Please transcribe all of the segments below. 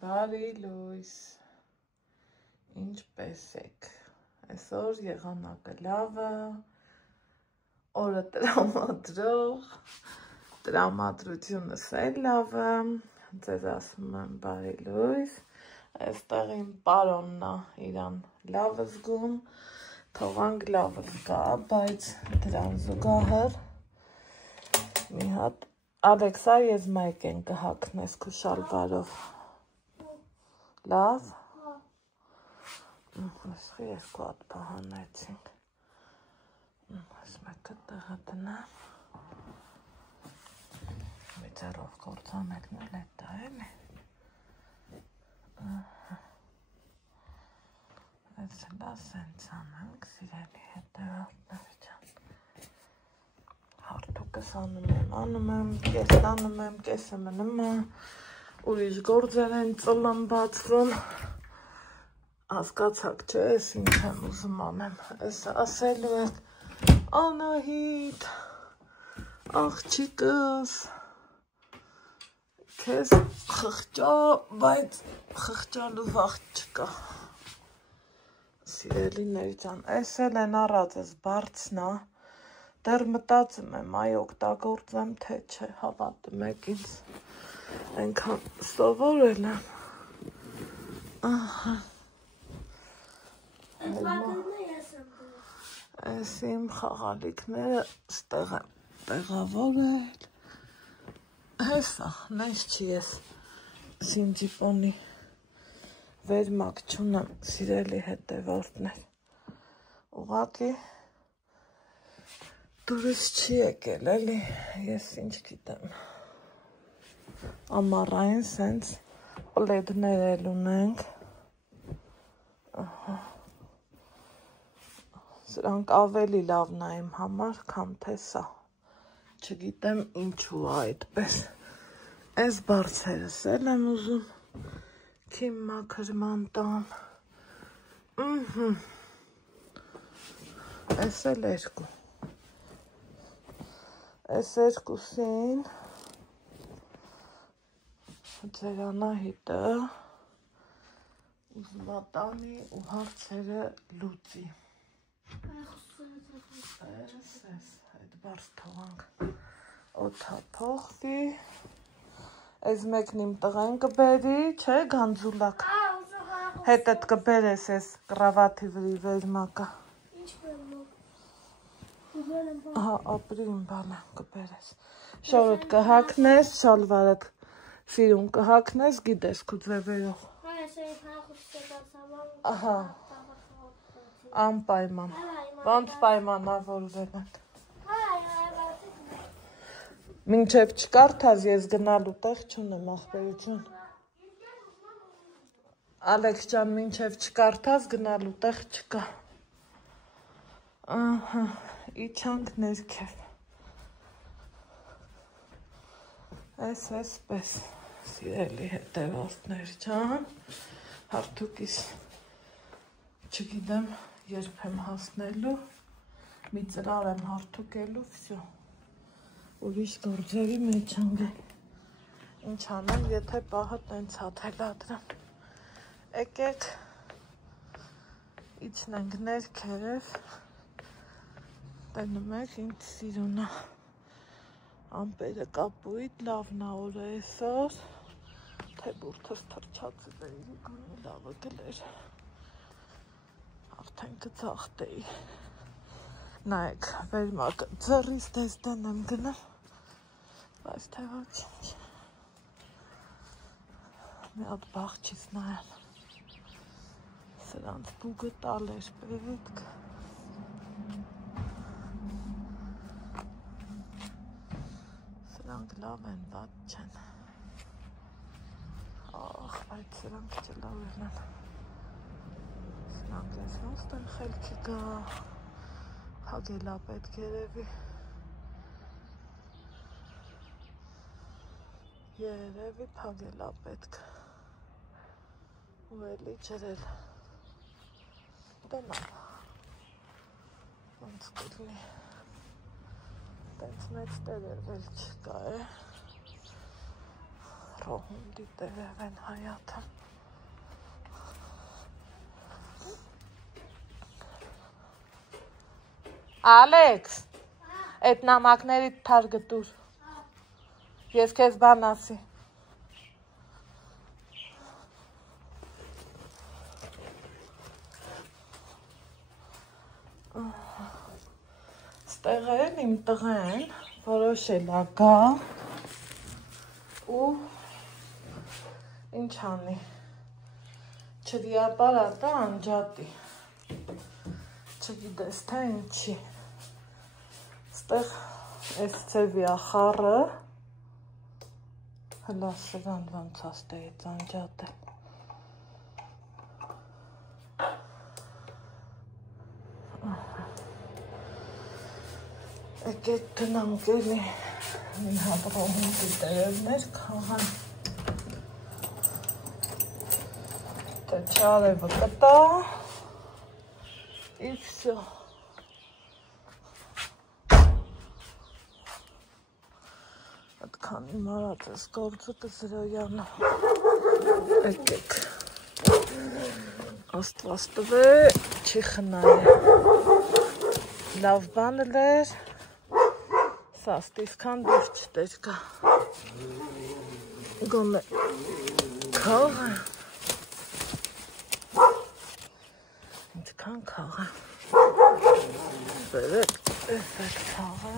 Բարի լույս, ինչպես եք, այսօր եղանակը լավը, օրը տրամադրող, տրամադրությունս էլ լավը, ձեզ ասում եմ բարի լույս, այստեղ իմ պարոննա իրան լավը զգում, թողանք լավը զգա, բայց դրան զուգահեռ մի հատ Ալեքսա ես մայք են կհակնես քո շալվարով Լավ, այսխի երկու հատ պահանեցինք, այս մեկը տեղը տնեմ, վիծերով գործանելն էլ է դա էլի, այս լա սենց անենք, սիրելի հետևորդներ ջան, հարթուկս անում եմ, կեսը մնում եմ, ուրիշ գործեր են ծլմբացվում, հասկացաք չէ, ես ինչ եմ ուզում անեմ, ես ասելու եք, Անահիտ, աղջիկս, քեզ խղճա, բայց խղճալու վաղ չկա, սիրելիներ ջան, ես էլ են առածս բարձնա, դեռ մտածում եմ, այ օգտագործեմ, թե չէ, հավատում եք ինձ, այնքան սովորել եմ, ահա, այս իմ խաղալիքները ստեղ եմ տեղավորել, հեսա, նենց չի ես սինջիպոնի վերմակ չունեմ սիրելի հետևորդներ, ուղղակի դուրս չի եկել էլի, ես ինչ գիտեմ, ամառային սենց պլեդներ էլ ունենք, սրանք ավելի լավն է իմ համար, քան թե սա, չգիտեմ ինչու այդպես, այս բարձերս էլ եմ ուզում, քիմ մաքրման տամ, այս էլ երկու, այս երկուսին, ձեր Անահիտը, ուզմատանի ու հարցերը լուծի, այդ բարս թողանք, օթա փոխվի, այս մեկն իմ տղեն կբերի, չէ գանձուլակ, հետդ կբերես ես կրավաթի վրի վերմակը, հա ապրի իմ բալան կբերես, շորոտ կհակնես, շալվարդ սիրուն կհակնես, գիտես կու ձևերով, ահա, անպայման, ոնց պայմանավորվել են, մինչև չկարդաս ես գնալու տեղ չունեմ ախպերություն, Ալեքս ջան մինչև չկարդաս գնալու տեղ չկա, ահա, իչանք ներքև, այս պես, սիրելի հետևորդներ ջան, հարթուկիս չգիտեմ երբ եմ հասնելու, մի ծրար եմ հարթուկելու, վսյո, ուրիշ գործերի մեջ անգել, ինչ անեմ, եթե պահը տենց հաթելադրեմ, եկեք, իչնենք ներքև, տենում եք ինձ սիրունա, ամպերը կապույտ, լավնա օրը այսօր, թե բուրդս թրչած բերի գունի լավը գլեր, արդեն կծաղտեի, նայեք, վերմակը ձեռիս դեստեն եմ գնել, բայց թե ոչինչ, մի հատ բաղջից նայել, սրանց բուգը տալ էր պետք, սրանք լավ են, վատ չեն, ախ, բայց սրանք չլավերն են, սրանք ես ոնց տեն խելքի գա, հագելա պետք երևի, երևի փագելա պետք, ու էլի ջրել, տենամ, ոնց կլի, տենց մեծ տերերվել չկա է, Ռոհում դիտերև են հայաթը։ Ալեքս, այդ նամակների թարգտուր, ես կեզ բան ասի։ Ստեղ են իմ տղեն, որոշել ա գա ու ինչ անի, չվիապար ատա անջատի, չգիտես թե ինչի, ստեղ ես ծևի ախարը, հլա սրան ոնց աստեղից անջատել, եկեք գնանք էլի մի հատ ռոհում դիտերևներ քաղան, դե չարևը կտա, ի վսյո, այդքանի մարած ես գործը կզրոյանա, եկեք, աստված տվե, չի խնայ, լավ բան լեր, սա ստիսքան դիվ չտեր կա, գոմ է կաղ է, ինցքան կաղ է, բերեք էսեք կաղ է,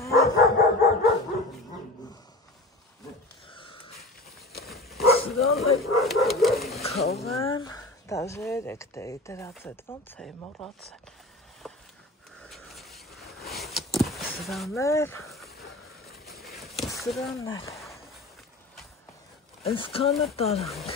սրան է կաղ եմ, դաժե երեք դեի դրած էդ ոնց է մորացել, սրան էլ, այսքանը տարանք,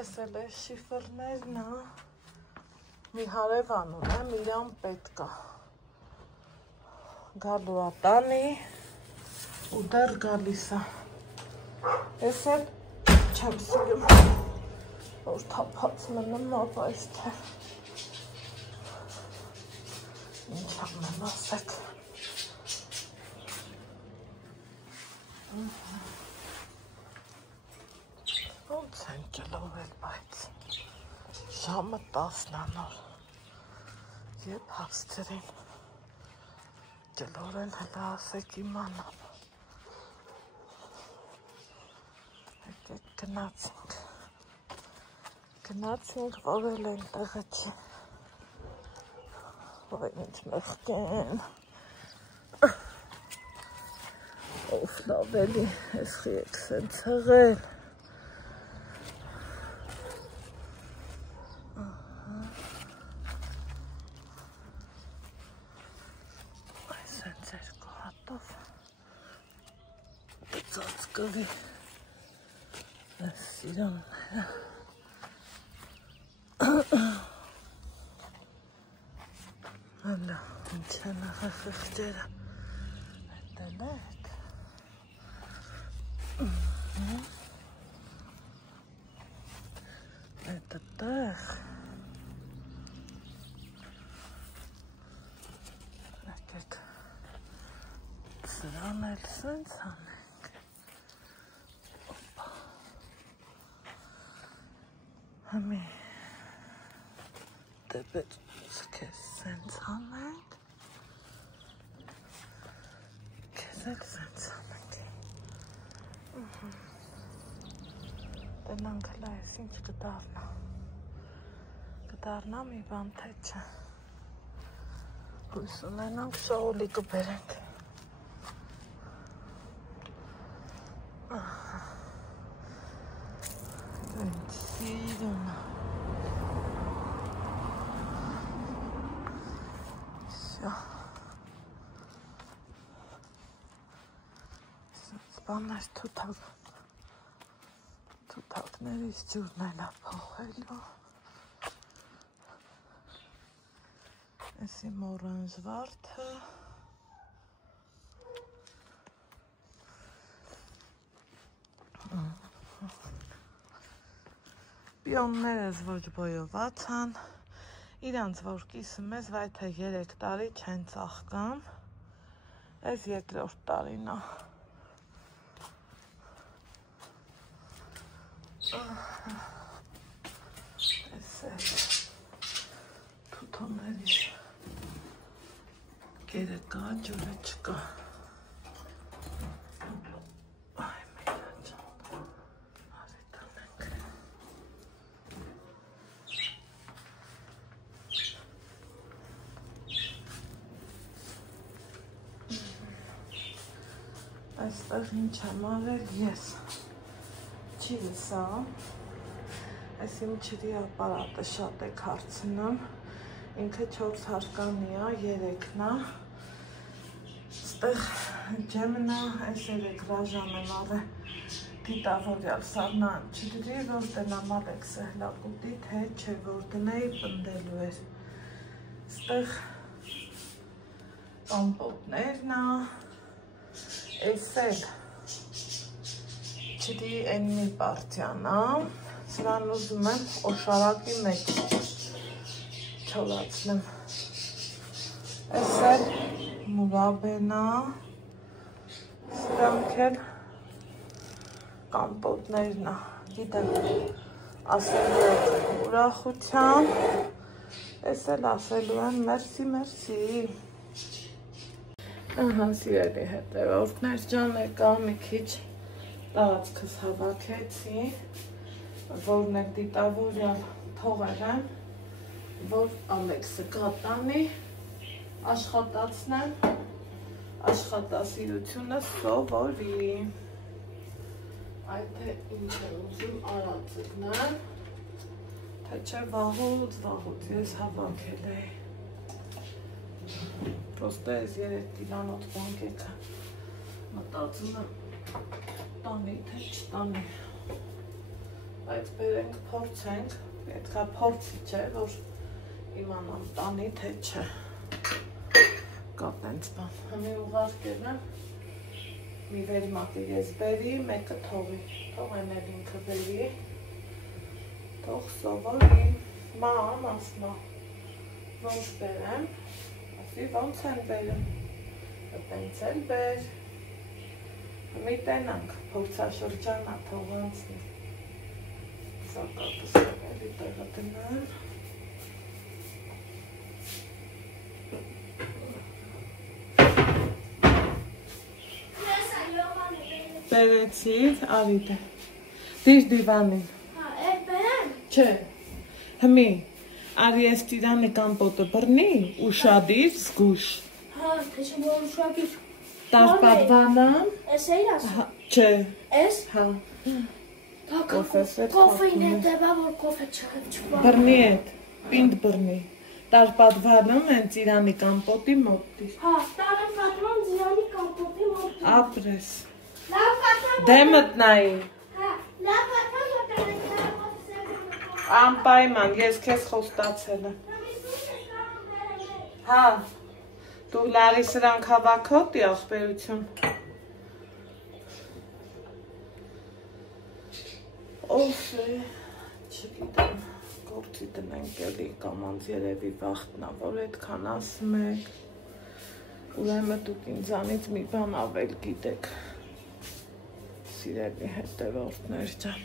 ես էլ է շիֆրներն ա, մի հարևան ունեմ, իրան պետք ա, գալու ա տանի, ու դեռ գալիս ա, ես էլ չեմ սիրում, որ թափած մնում ապայս թե, ինչ ամեն ասեք, ոնց են ճլովել բայց, ժամը 10 նոր, եբ հասցրին, ճլոր են հլա ասեք իմանամ, եկեք գնացինք, որ էլ են տեղը չի, որ ինչ մեղկեն, ով լավ էլի, ես խիեք սենց հղել, այս սենց երկու հատով, ծածկվի, ես սիրամները, հալա, ինչ են աղա խղճերը, հետել եք, հետը տեղ, եկեք, սրան էլ սենց անենք, համի, դեպետ կեզ սենց անենք, կեզ էլ սենց անենք, դենանք հլա ես ինչ կդարնա մի բան թե չէ, հույս ունենանք շաոլի կբերենք, ինչ սիրուն է, բաններ թութակներից ջուրն էլ ա փոխելու, ես իմ օրանժ վարդը, Պիոններս ոչ բոյոված են, իրանց որ կիսում ես, վայ թե 3 տարի չեն ծաղկան, ես 2-րդ տարին է։ Ես էլ թութոների կերը կա, ջուրը չկա։ Այստեղ ինչ եմ արել ես, չիլս է, այս իմ չրի ապարատը շատ եք հարցնում, ինքը 4 հարկանի է, 3-ն է, ստեղ ջեմն է, այս 3 ռաժան եմ արել, դիտավորյալ սարնան չդրի, որ տնամալ եք սեղլակուտի, թե չէ, որ դնեի պնդելու էր, ստեղ կամպոտներն է, Այս էլ չդի եննի պարտյան է, սրան ուզում եմ օշարակի մեջ չորացնեմ։ Այս էլ մուրաբեն է, սրանք էլ կամպոտներն է, գիտեմ ասելու եք ուրախության, այս էլ ասելու եմ մերսի։ Ահա սիրելի հետևորդներ ջան եկա մի քիչ տարածքս հավաքեցի, որն է դիտավորյալ թողել եմ, որ Ալեքսը կատանի, աշխատացնեմ, աշխատասիրությունը սովորի, այդ թե ինչ է ուզում արածգնեմ, թե չէ վաղուց ես հավաքել էի։ Պրոստը ես 3 տիրանոց բանկեքը մտածում եմ տանի թե չտանի, բայց բերենք փորձենք, պետքա փորձի չէ, որ իմանամ տանի թե չէ, կա տենց բան, հմի ուղարկել եմ, մի վերմակը ես բերի, մեկը թողի, թողեմ էլ ինքը բերի, թող սովորի, մամ ասմա, ոնց բերեմ, ոնց են բերում, տենց էլ բեր, մի տենանք, փորձաշրջանա թող անցնի, սակատը սովելի տեղը տնեմ, բերեցիր, արիտ է, դիր դիվանին, չէ, հմի, Արի ես տիրանի կամպոտը բրնի, ուշադիր, զգուշ։ Հա, թե չեմ որ ուշադիր։ Տարպատվանան։ Ես էիր ասում։ Չէ։ Ես։ Հա։ Կոֆեին հետևա, որ կոֆե չվա։ Բրնի հետ, պինդ բրնի։ Տարպատվանում են ծիրանի կամպոտի մոտտիր։ Հա, տարպատվում ծիրանի կամպոտի մոտտիր։ Ապրես։ Լավ կատամ։ Դե մտնայի։ Հա, լավ կատամ Անպայման, ես քեզ խոստացել եմ։ Հա, դու լարի սրանք հավաքոտի ախպերություն։ Ով է, չգիտեմ, գործի տնենք էլի կամանց երևի վաղտնա, որ այդքան ասում եք, ուրեմն դուք ինձանից մի բան ավել գիտեք, սիրելի հետևորդներ ջան։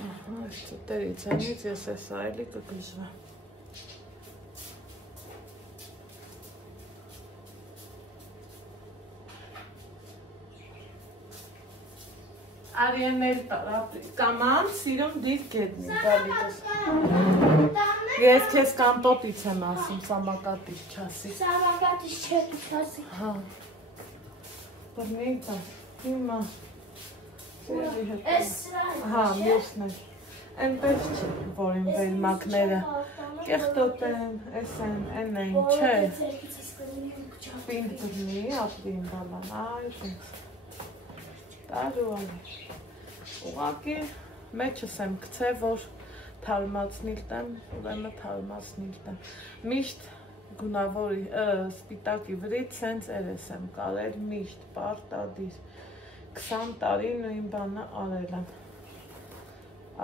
Ահա, այս ծտերից անից ես ես այլի կգժվեմ։ Արիեն էլ կաման սիրում դիր գեդնի, բալիկս։ Ես քեզ կամպոտից եմ ասում, սամակատից չասի։ Սամակատից չասի։ Հա։ Բրնի տա, հիմա։ Հա, մյուսն է, ենպես չէ, որ իմ վերմակները կեղտոտ են, ես են են, չէ, պինդ բրնի, ապրի իմ բալան, այ, տարու ալի, ուղակի մեջս եմ կցե, որ թարմացնիլ տեմ, ուրեմը թարմացնիլ տեմ, միշտ գունավորի, սպիտակի վրից սենց երես եմ կարել, միշտ պարտադիր, 20 տարի նույն բանը արել եմ,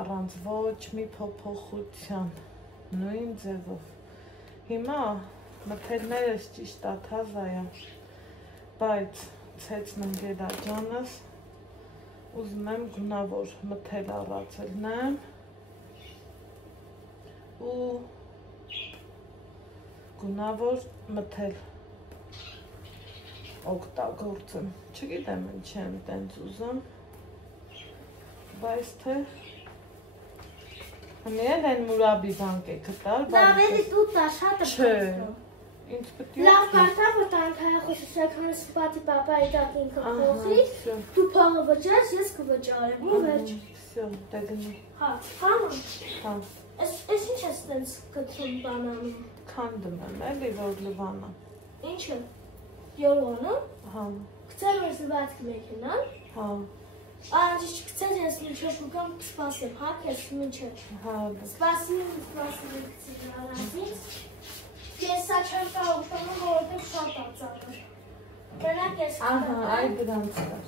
առանց ոչ մի փոփոխության, նույն ձևով։ Հիմա մթերներս ճիշտ է, թազա է, բայց ցեցն ընկերա ջանս, ուզում եմ գունավոր մթել առածելնեմ ու գունավոր մթել օգտագործեմ, չգիտեմ ինչ եմ տենց ուզում, բայց թե հնել են մուրաբի բանք է կտալ, Նավերի տուտա շատ է ինձ պետք է լավ կարդա, որ տանքայախոսը սեքանը սպատի պապայի տակ ինքը փոխի, դու փողը վճարես, ես կվճարեմ, ու վերջ։ Всё, դա գնի։ Հա, հա։ Հա։ Այս ինչ ես տենց կտրում բանանում։ Քանդում եմ, էլի որ լվանա։ Ինչը։ Յոլոնը։ Հա։ Գցել ես զվարթ մեքենան։ Հա։ Անջի չգցել ես մինչև ուկամ սպասեմ, հա, քեզ մինչև։ Հա։ Սպասիմ գցել առանցից։ Ես սա չեմ կարող ուտանում, որովհետև շատ ածառ։ Դրանք ես կտամ։ Ահա, այ դրանց կար։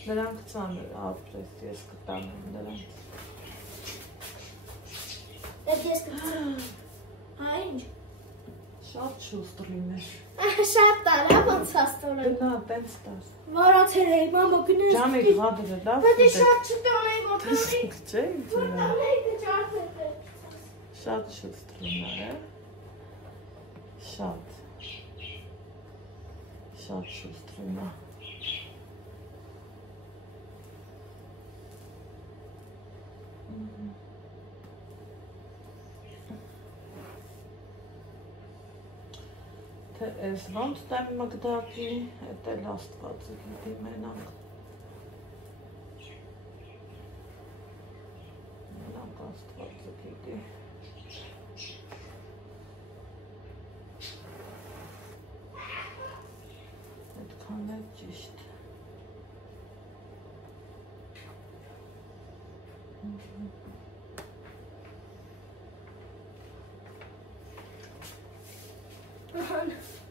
Դրանք ծանր ապրես, ես կտանեմ դրանց։ Այդ ես կտամ։ Հա, ինչ։ Շատ շուստրին է։ Շատ տարա, ոնց աստորեն։ Գնա, տենց տար։ Վարացել էի, մամա գնես։ Ջամի գադրը լավ։ Պետք է շատ չտոնեի մոտորի։ Չէ, Որ տանեի դճարդել է։ շատ շուստրին է։ Շատ շուստրին է։ Թե ես ոնց տեմ մգդակի, էտ էլ աստվածը գիտի մենակ։ Մենակ աստվածը գիտի։ Այդքան է ճիշտ։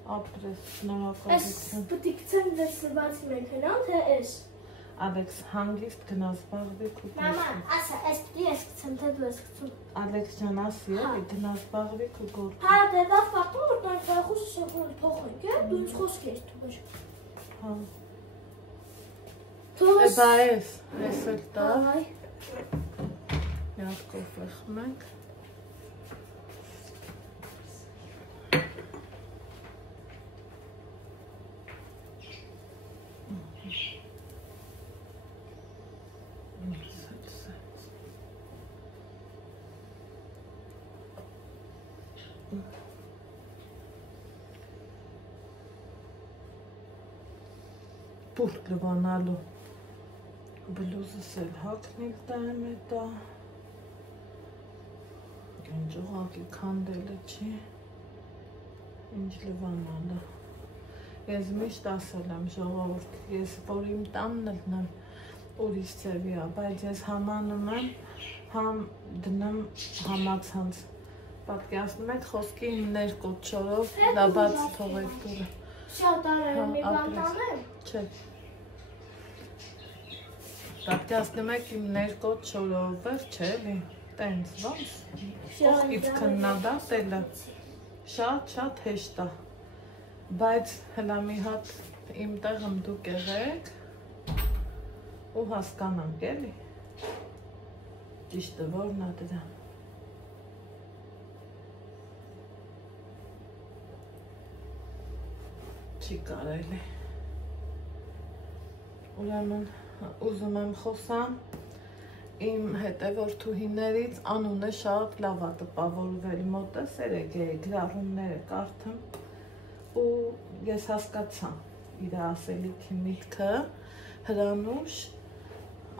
Ապրես, շնորհակալություն։ Պետք է գցեմ դες սրբացի մեքենան, թե ես։ Ալեքս հանգիստ գնաց բաղվեք ու Մամա, ասա, ես պետք է ես գցեմ, թե դու ես գցում։ Ալեքս ջան ասի, էլի գնաց բաղվեք ու գործ։ Հա, դե լավ պատում, որ տանքայախոսը սեքոն փոխենք, է, դու ինձ խոսք ես թուր։ Հա։ Թողես։ Բա ես էլ տա։ Այ։ Միած կոֆե խմենք։ Բուրդ լվանալու բլուզս էլ հակնել տայմ է տա ինչ ուղակի քանդելը չի ինչ լվանալը ես միշտ ասել եմ ժողովուրդ ես որ իմ տանն լնեմ ուրիշ ծևի է բայց ես համանում եմ համ դնեմ համացանց պատկերացնում եք խոսքի իմ ներկոտ չորով լաբաց թողեք դուրը Շատ արել մի բան տանեմ։ Չէ Պատկերացնում եք իմ ներկոտ չորով վերջ էլի, տենց ոնց, կողքից քննադատելը շատ հեշտ է, բայց հլա մի հատ իմ տեղում դուք եղեք ու հասկանանք էլի, ճիշտը որն է դրա։ Չի կարելի, ուրեմն ուզում եմ խոսամ իմ հետևորդուհիներից անունը շատ լավ է տպավորվել մոտս երեկ է գրառումները կարդում ու ես հասկացա իր ասելիքի միտքը Հրանուշ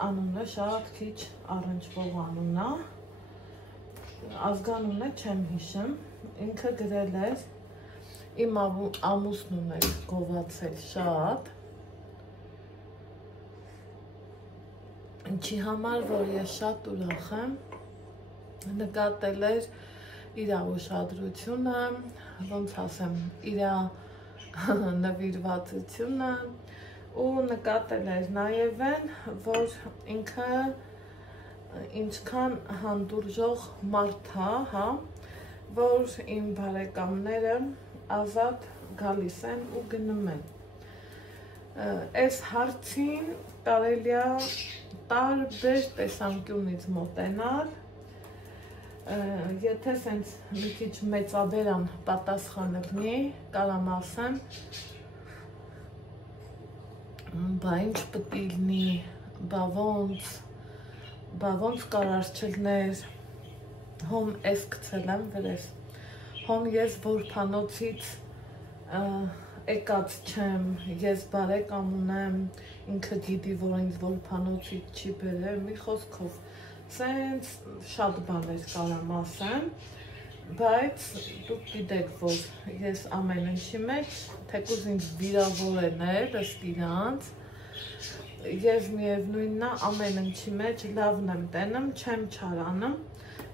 անունը շատ քիչ առնչվող անուն է ազգանունը չեմ հիշում ինքը գրել էր իմ ամուսնուն է գովացել շատ Ինչի համար, որ ես շատ ուրախ եմ, նկատել էր իր ուշադրությունը, ոնց ասեմ, իր նվիրվածությունը ու նկատել էր նաև են, որ ինքը ինչքան հանդուրժող մարդ հա, որ իմ բարեկամները ազատ գալիս են ու գնում են։ Այս հարցին կարելի է տարբեր տեսանկյունից մոտենալ, եթե սենց մի քիչ մեծաբերան պատասխանը լինի, կարամ ասեմ, բա ինչ պետք է լինի, բա ոնց կարար չլներ, հոմ ես գցել եմ վրես, հոմ ես որբանոցից եկած չեմ, ես բարեկամ ունեմ, ինքը գիտի, որ ինձ որբանոցից չի բերել, մի խոսքով, սենց շատ բաներ կարամ ասեմ, բայց դուք գիտեք, որ ես ամեն ինչի մեջ, թեկուզ ինձ վիրավորեն էր, ըստ իրանց, ես միևնույնն է ամեն ինչի մեջ լավն եմ տենում, չեմ չարանում,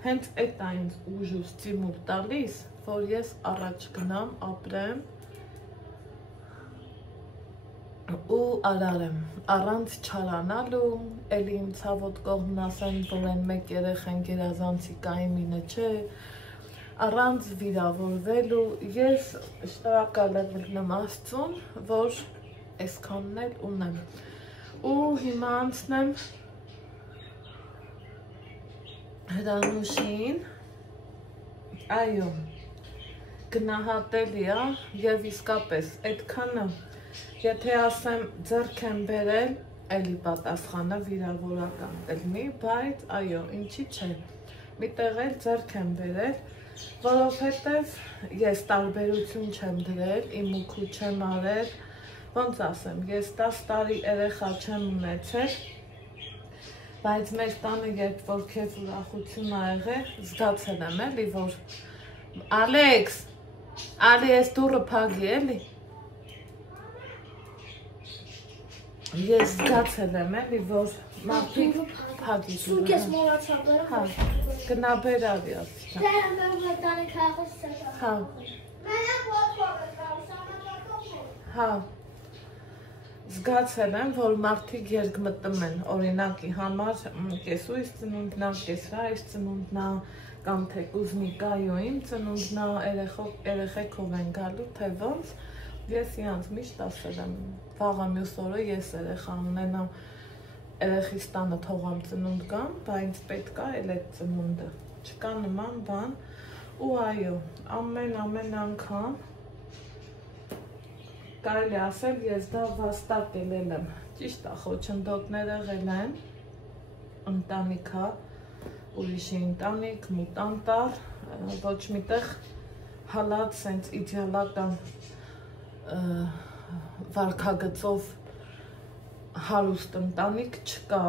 հենց էդ է ինձ ուժ ու ստիմուլ տալիս, որ ես առաջ գնամ, ապրեմ ու արարեմ, առանց չարանալու, էլի իմ ցավոտ կողմն ասեն, որ են մեկ երեխեն գերազանցի կայմինը չէ, առանց վիրավորվելու, ես շնորհակալ եմ Աստծուն, որ այսքանն էլ ունեմ, ու հիմա անցնեմ Հրանուշին, այո, գնահատելի է և իսկապես այդքանը, եթե ասեմ ձեռք եմ բերել, էլի պատասխանը վիրավորական կլինի, բայց այո, ինչի չէ, միտեղ էլ ձեռք եմ բերել, որովհետև ես տարբերություն չեմ դրել, իմ ուքու չեմ արել, ոնց ասեմ, ես 10 տարի երեխա չեմ ունեցել, բայց մեր տանը երբ որ քեզ ուրախություն ա եղել, զգացել եմ էլի, որ Ալեքս, ալի ես դուրը փագի էլի, ես զգացել եմ էլի, որ մարդիկ փագի դուրը, Սուկ ես մորացա բերում, գնա բեր արի ասիչա, դե հանդարում է տանի կաղս սերա, մենակ հա, զգացել եմ, որ մարդիկ երկմտում են, օրինակի համար կեսույս ծնունդնա, կեսրայս ծնունդնա, կամ թեկուզ նիկայո իմ ծնունդնա, երեխեքով են գալու, թե ոնց, ես իրանց միշտ ասել եմ, վաղը մյուս օրը ես երեխա ունենամ, երեխիս տանը թողամ ծնունդ գամ, բայց պետք է էլ այդ ծնունդը, չկա նման բան, ու այո, ամեն անգամ, կարելի ասել, ես դա վաստակ ելել եմ, ճիշտ է, խոչընդոտները եղել են, ընտանիքա, ուրիշի ընտանիք, մուտանտար, ոչ միտեղ հալած սենց իդեալական վարքագծով հարուստ ընտանիք չկա,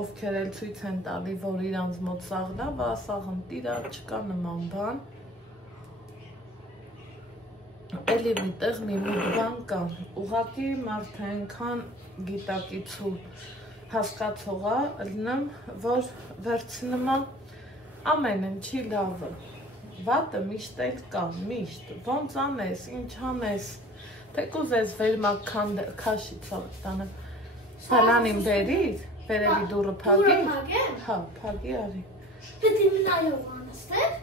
ովքեր էլ ցույց են տալի, որ իրանց մոտ սաղն է, բա սաղն տիրա, չկա նման բան, էլի միտեղ մի մուտ բան կա, ուղղակի մարդը այնքան գիտակից ու հասկացողա լինեմ, որ վերցնում եմ ամեն ինչի լավը, վատը միշտ էլ կա, միշտ, ոնց անես, ինչ անես, թեկուզ ես վերմակ քաշի ցավտանը, սալանին բերիր, բերելի դուրը փագի, հա, փագի արի, պետք է նայով անստեղ,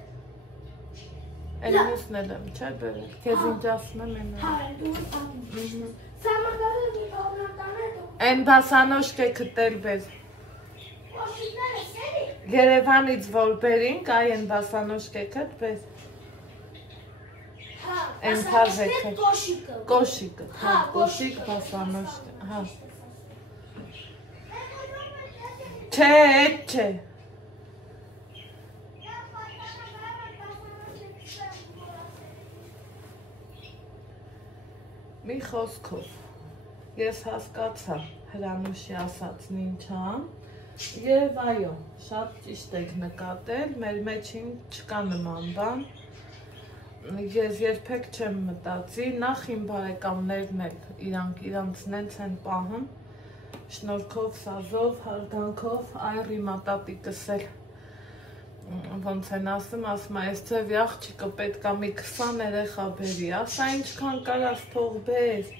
Են մյուսն էլ եմ, չէ բերել, քեզ ինչ ասում եմ են հա, դու ապին, սամագարը մի օրնատան է դու, Են բասանոշկ է կտել բեր, Կոշիկները սերի, Երևանից որ բերինք, այ են բասանոշկ է կտ բեր, հա, Են ասանոշկե թազեքը, կոշիկը, կոշիկը, հա, կոշիկ բասանոշկ, հա, չէ, էդ չէ, Մի խոսքով, ես հասկացա Հրանուշի ասածն ինչա, և այո, շատ ճիշտ եք նկատել, մեր մեջին չկա նման բան, ես երբեք չեմ մտածի, նախ իմ բարեկամներն էլ իրանց նենց են պահում, շնորհքով, սազով, հարգանքով, այռի մատատիկս էլ ոնց են ասում, այս ձևի աղջիկը պետք է մի 20 երեխա բերի, ասա ինչքան կարաս թող բեր,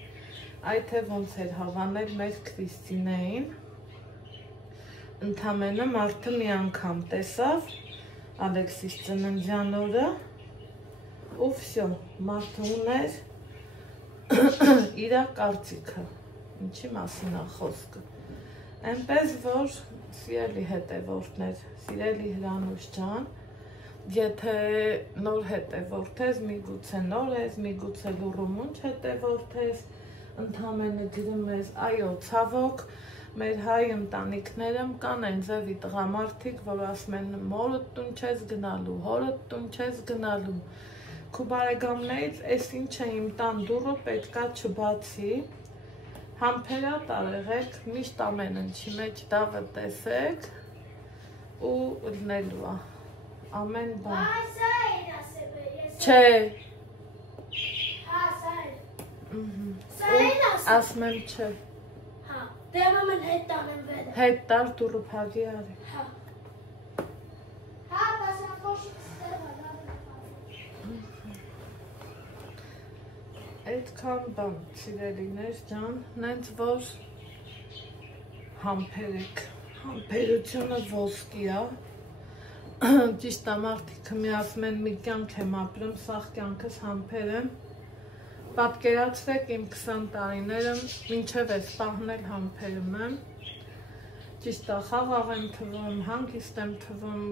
այ թե ոնց էր հավանել մեր Քրիստինեին, Ընդամենը մարդը մի անգամ տեսավ Ալեքսիս ծննդյան օրը ու վсё, մարդը ուներ իր կարծիքը, ինչի մասին է խոսքը։ Այնպես որ սիրելի հետևորդներ, սիրելի Հրանուշ ջան, եթե նոր հետևորդ ես, միգուցե նոր ես, միգուցե լուռումունչ հետևորդ ես, ընդամենը գրում ես, այո, ցավոք, մեր հայ ընտանիքներում կան այն ձևի տղամարդիկ, որ ասում են մորդ տուն չես գնալու, հորդ տուն չես գնալու։ Քու բարեկամներից էս ինչ է իմ տան դուռը պետքա չբացի, համբերատ արեղեք, միշտ ամեն ինչի մեջ դավը տեսեք ու լնելու է, ամեն բան։ Սա էր ասել ես։ Չէ։ Հա, սա էր։ Սա Ու էր ասել։ ասում եմ չէ։ Հա, դե մեն հետ տանեմ վերը։ Հետ տար դուռը փակի արի։ Հա։ Հա, բասախոշի ստեղը լավ։ Այդքան բան, սիրելիներ ջան, նենց որ համբերեք, համբերությունը ոսկի է, ճիշտ է մարդիկը միասում են մի կյանք եմ ապրում, սաղ կյանքս համբեր եմ, պատկերացրեք իմ 20 տարիները, մինչև ես պահնել համբերում եմ, ճիշտ է խաղաղ եմ թվում, հանգիստ եմ թվում,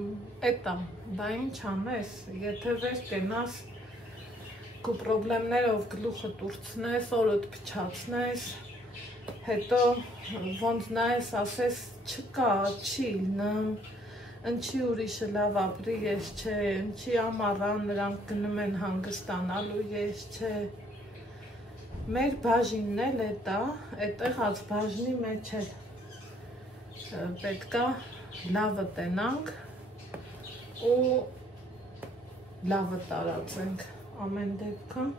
էտ է, բա ինչ անես, եթե վեր կենաս, քու պրոբլեմներով գլուխը տուրցնես, օրդ փչացնես, հետո ոնց նայես, ասես չկա, չի լինում, ինչի ուրիշը լավ ապրի, ես չէ, ինչի ամառան նրանք գնում են հանգստանալու, ես չէ։ Մեր բաժինն էլ էտա, այդտեղած բաժնի մեջ էլ պետքա լավը տենանք ու լավը տարածենք ամեն դեպքում,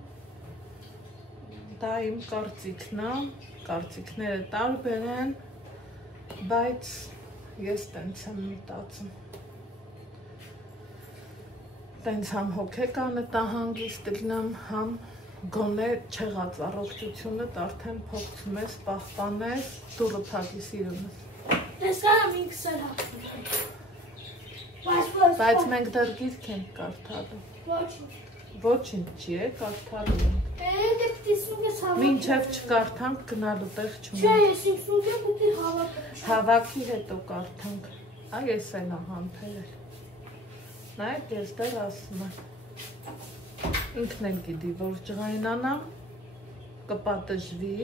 դա իմ կարծիքն է, կարծիքները տարբեր են, բայց ես տենց եմ մտածում, տենց համ հոգեկանը տա հանգիստ գնամ, համ գոնե չեղած առողջությունդ արդեն փոխում ես, պահպանես, դուռը փակի սիրունս։ Ես կարամ ինքս էլ հացնեմ։ Բայց մենք դեռ գիրք ենք կարդալու։ Ոչինչ։ Ոչինչ չի է կարդալու։ Դե պտիսունք ես հավաք։ Մինչև չկարդանք գնալու տեղ չունենք։ Չէ, ես ինքսունք եմ պտի հավաք։ Հավաքի հետո կարդանք։ Այ ես էլ եմ համբերել։ Նայեք, ես դեռ ասում եմ։ Ինքն էլ գիտի, որ ջղայնանամ, կպատժվի,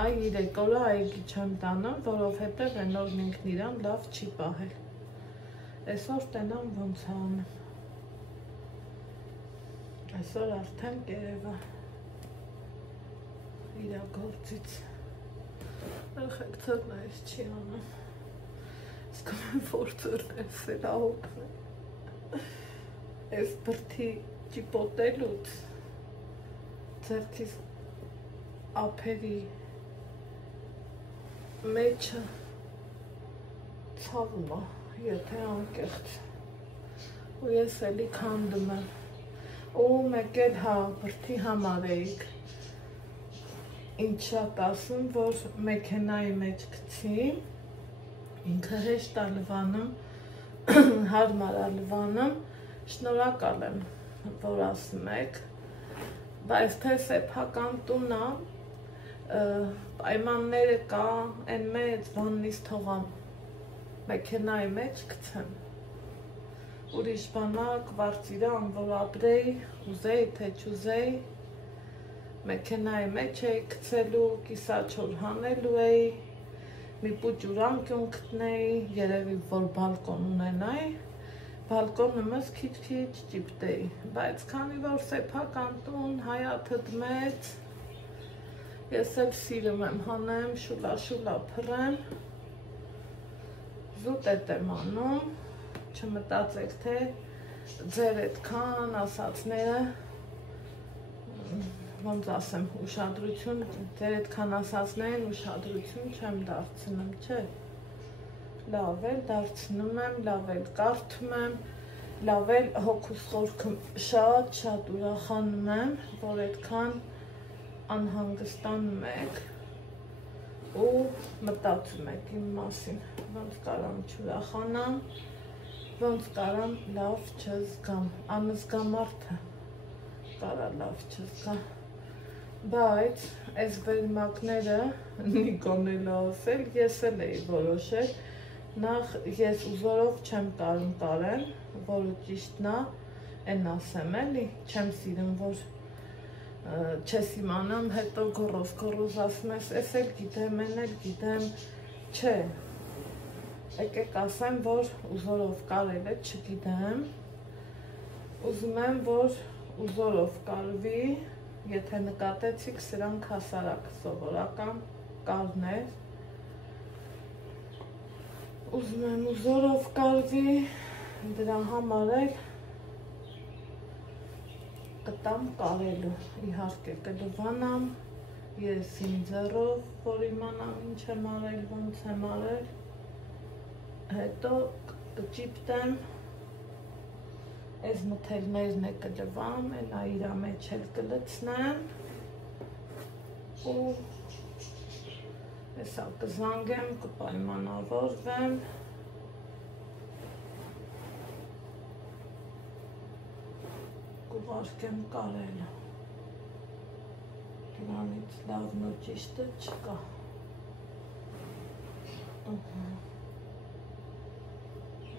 այ իրեք օրը այգի չեմ տանում, որովհետև են օրն ինքն իրան լավ չի պահել։ Այսօր տենամ ոնց անում։ Այսօր արդեն կերևա իրա գործից։ Ախեք ծրն այս չի անում։ Սկում եմ որցորն ես էլ ահոգն։ Այս բրդի ճիպոտելուց ձերքիս ափերի մեջը ցավում է, եթե անկեղծ, ու ես էլի քանդում եմ, ու մեկ էլ հա, բրդի համար էիք, ինչ շատ ասում, որ մեքենայի մեջ գցի, ինքը հեշտ է լվանում, հարմար է լվանում, շնորհակալ եմ, որ ասում եք, բայց թե սեփական տուն է, պայմանները կա, այն մեծ վաննից թողամ, մեքենայի մեջ գցեմ, ուրիշ բանա կվարծիրան, որ ապրեի, ուզեի, թե չուզեի, մեքենայի մեջ էի գցելու, կիսաչոր հանելու էի, մի պուճուր անկյուն գտնեի, երևի որ բալկոն ունենայի, բալկոնը մս քիչ-քիչ ճիպտեի, բայց քանի որ սեփական տուն, հայաթդ մեծ, ես էլ սիրում եմ հանեմ, շուլա փռեմ, զուտ էտ եմ անում, չմտածեք, թե ձեր այդքան ասածները, ոնց ասեմ, ուշադրություն, ձեր այդքան ասածներին ուշադրություն չեմ դարձնում, չէ, լավ էլ դարձնում եմ, լավ էլ կարդում եմ, լավ էլ հոգուս խորքը շատ ուրախանում եմ, որ այդքան անհանգստանում եք, ու մտածում եք իմ մասին, ոնց կարամ չուրախանամ, ոնց կարամ լավ չզգամ, անզգամարդը կարա լավ չզգա, բայց այս վերմակները Նիկոն էլ ասել, ես էլ էի որոշել, նախ ես ուզորով չեմ կարում կարել, որը ճիշտն է, են ասեմ էլի, չեմ սիրում, որ չես իմանամ, հետո գոռոզ ասում ես, ես էլ գիտեմ, են էլ գիտեմ, չէ, եկեք ասեմ, որ ուզորով կարել է, չգիտեմ, ուզում եմ, որ ուզորով կարվի, եթե նկատեցիք, սրանք հասարակ սովորական կարներ, ուզում եմ ուզորով կարվի, դրա համար էլ կտամ կարելու, իհարկե կլվանամ, ես իմ ձեռով, որ իմանամ ինչ եմ արել, ոնց եմ արել, հետո կճիպտեմ, այս մթերներն է կլվամ, ենա իրա մեջ էլ կլցնեմ, ու Հեսա կզանգեմ, կպայմանավորվեմ, կուղարկեմ կարելը, դրանից լավն ու ճիշտը չկա,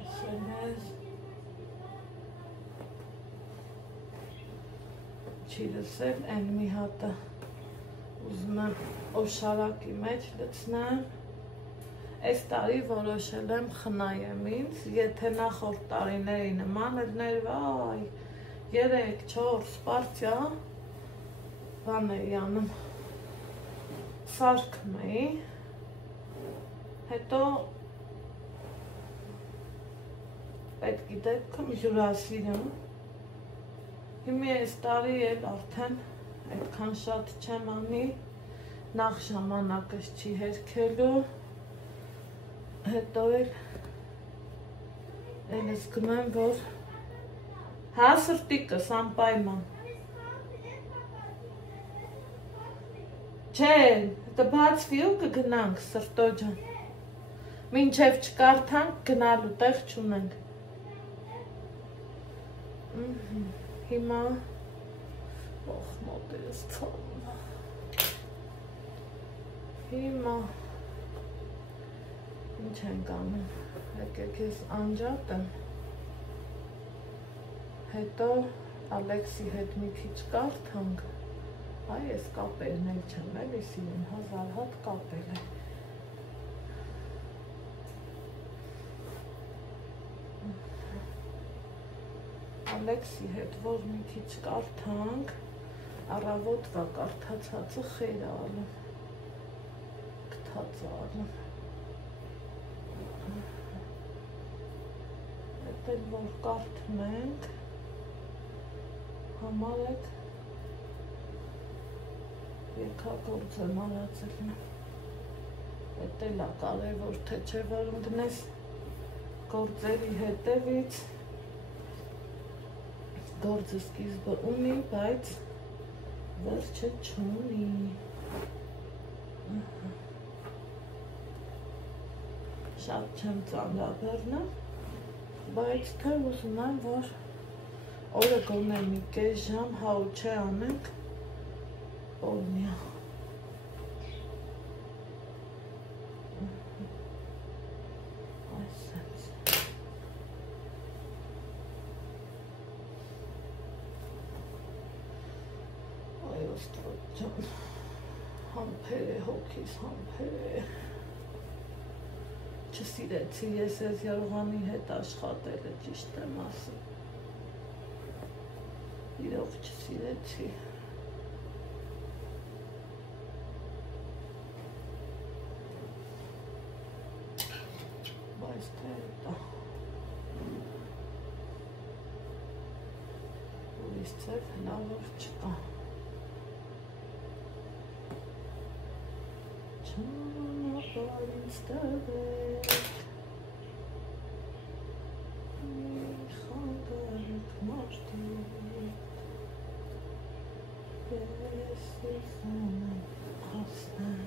ասել ես, չի լսել, են մի հատը, ուզում եմ օշարակի մեջ լցնեմ, այս տարի որոշել եմ խնայեմ ինձ, եթե նախորդ տարիների նման էր, վայ, 3-4 պարտիա, բան էի անում, սարքում էի, հետո պետք դեպքում հյուրասիրում, հիմի այս տարի էլ արդեն այդքան շատ չեմ անի, նախ ժամանակս չի հերքելու, հետո էլ զգում եմ, որ հա սրտիկս անպայման, չէ, կբացվի ու կգնանք սրտոջան, մինչև չկարդանք գնալու տեղ չունենք, հիմա Ох, մոտերս ծալում, հիմա, ինչ ենք անում, եկեք ես անջատեմ, հետո Ալեքսի հետ մի քիչ կարդանք, այ ես կապերն էլ չեմ էլի սիրում, 1000 հատ կապել է, Ալեքսի հետ որ մի քիչ կարդանք, առավոտվա կարդացածը խեր ալում, կթած ալում, հետ էլ որ կարդում ենք, համարեք, երկագործ եմ արածելն, հետ էլ կարևոր թե չէ որ ընգնես գործերի հետևից, գործը սկիզբը ունի, բայց վերջը չունի, շատ չեմ ծանրաբեռնում, բայց թե ուզում եմ, որ օրը գոնե մի կես ժամ հա ու չէ անենք, օրնյա, համբեր է, հոգիս համբեր է, չսիրեցի ես ես Երևանի հետ աշխատելը ճիշտ եմ ասում, իրոք չսիրեցի, բայց թե դա, ուրիշ ծև հնարավոր չկա, Չանապար ինձ տվեք, մի խանգարեք մարդիկ, ես ուզում եմ ասնել,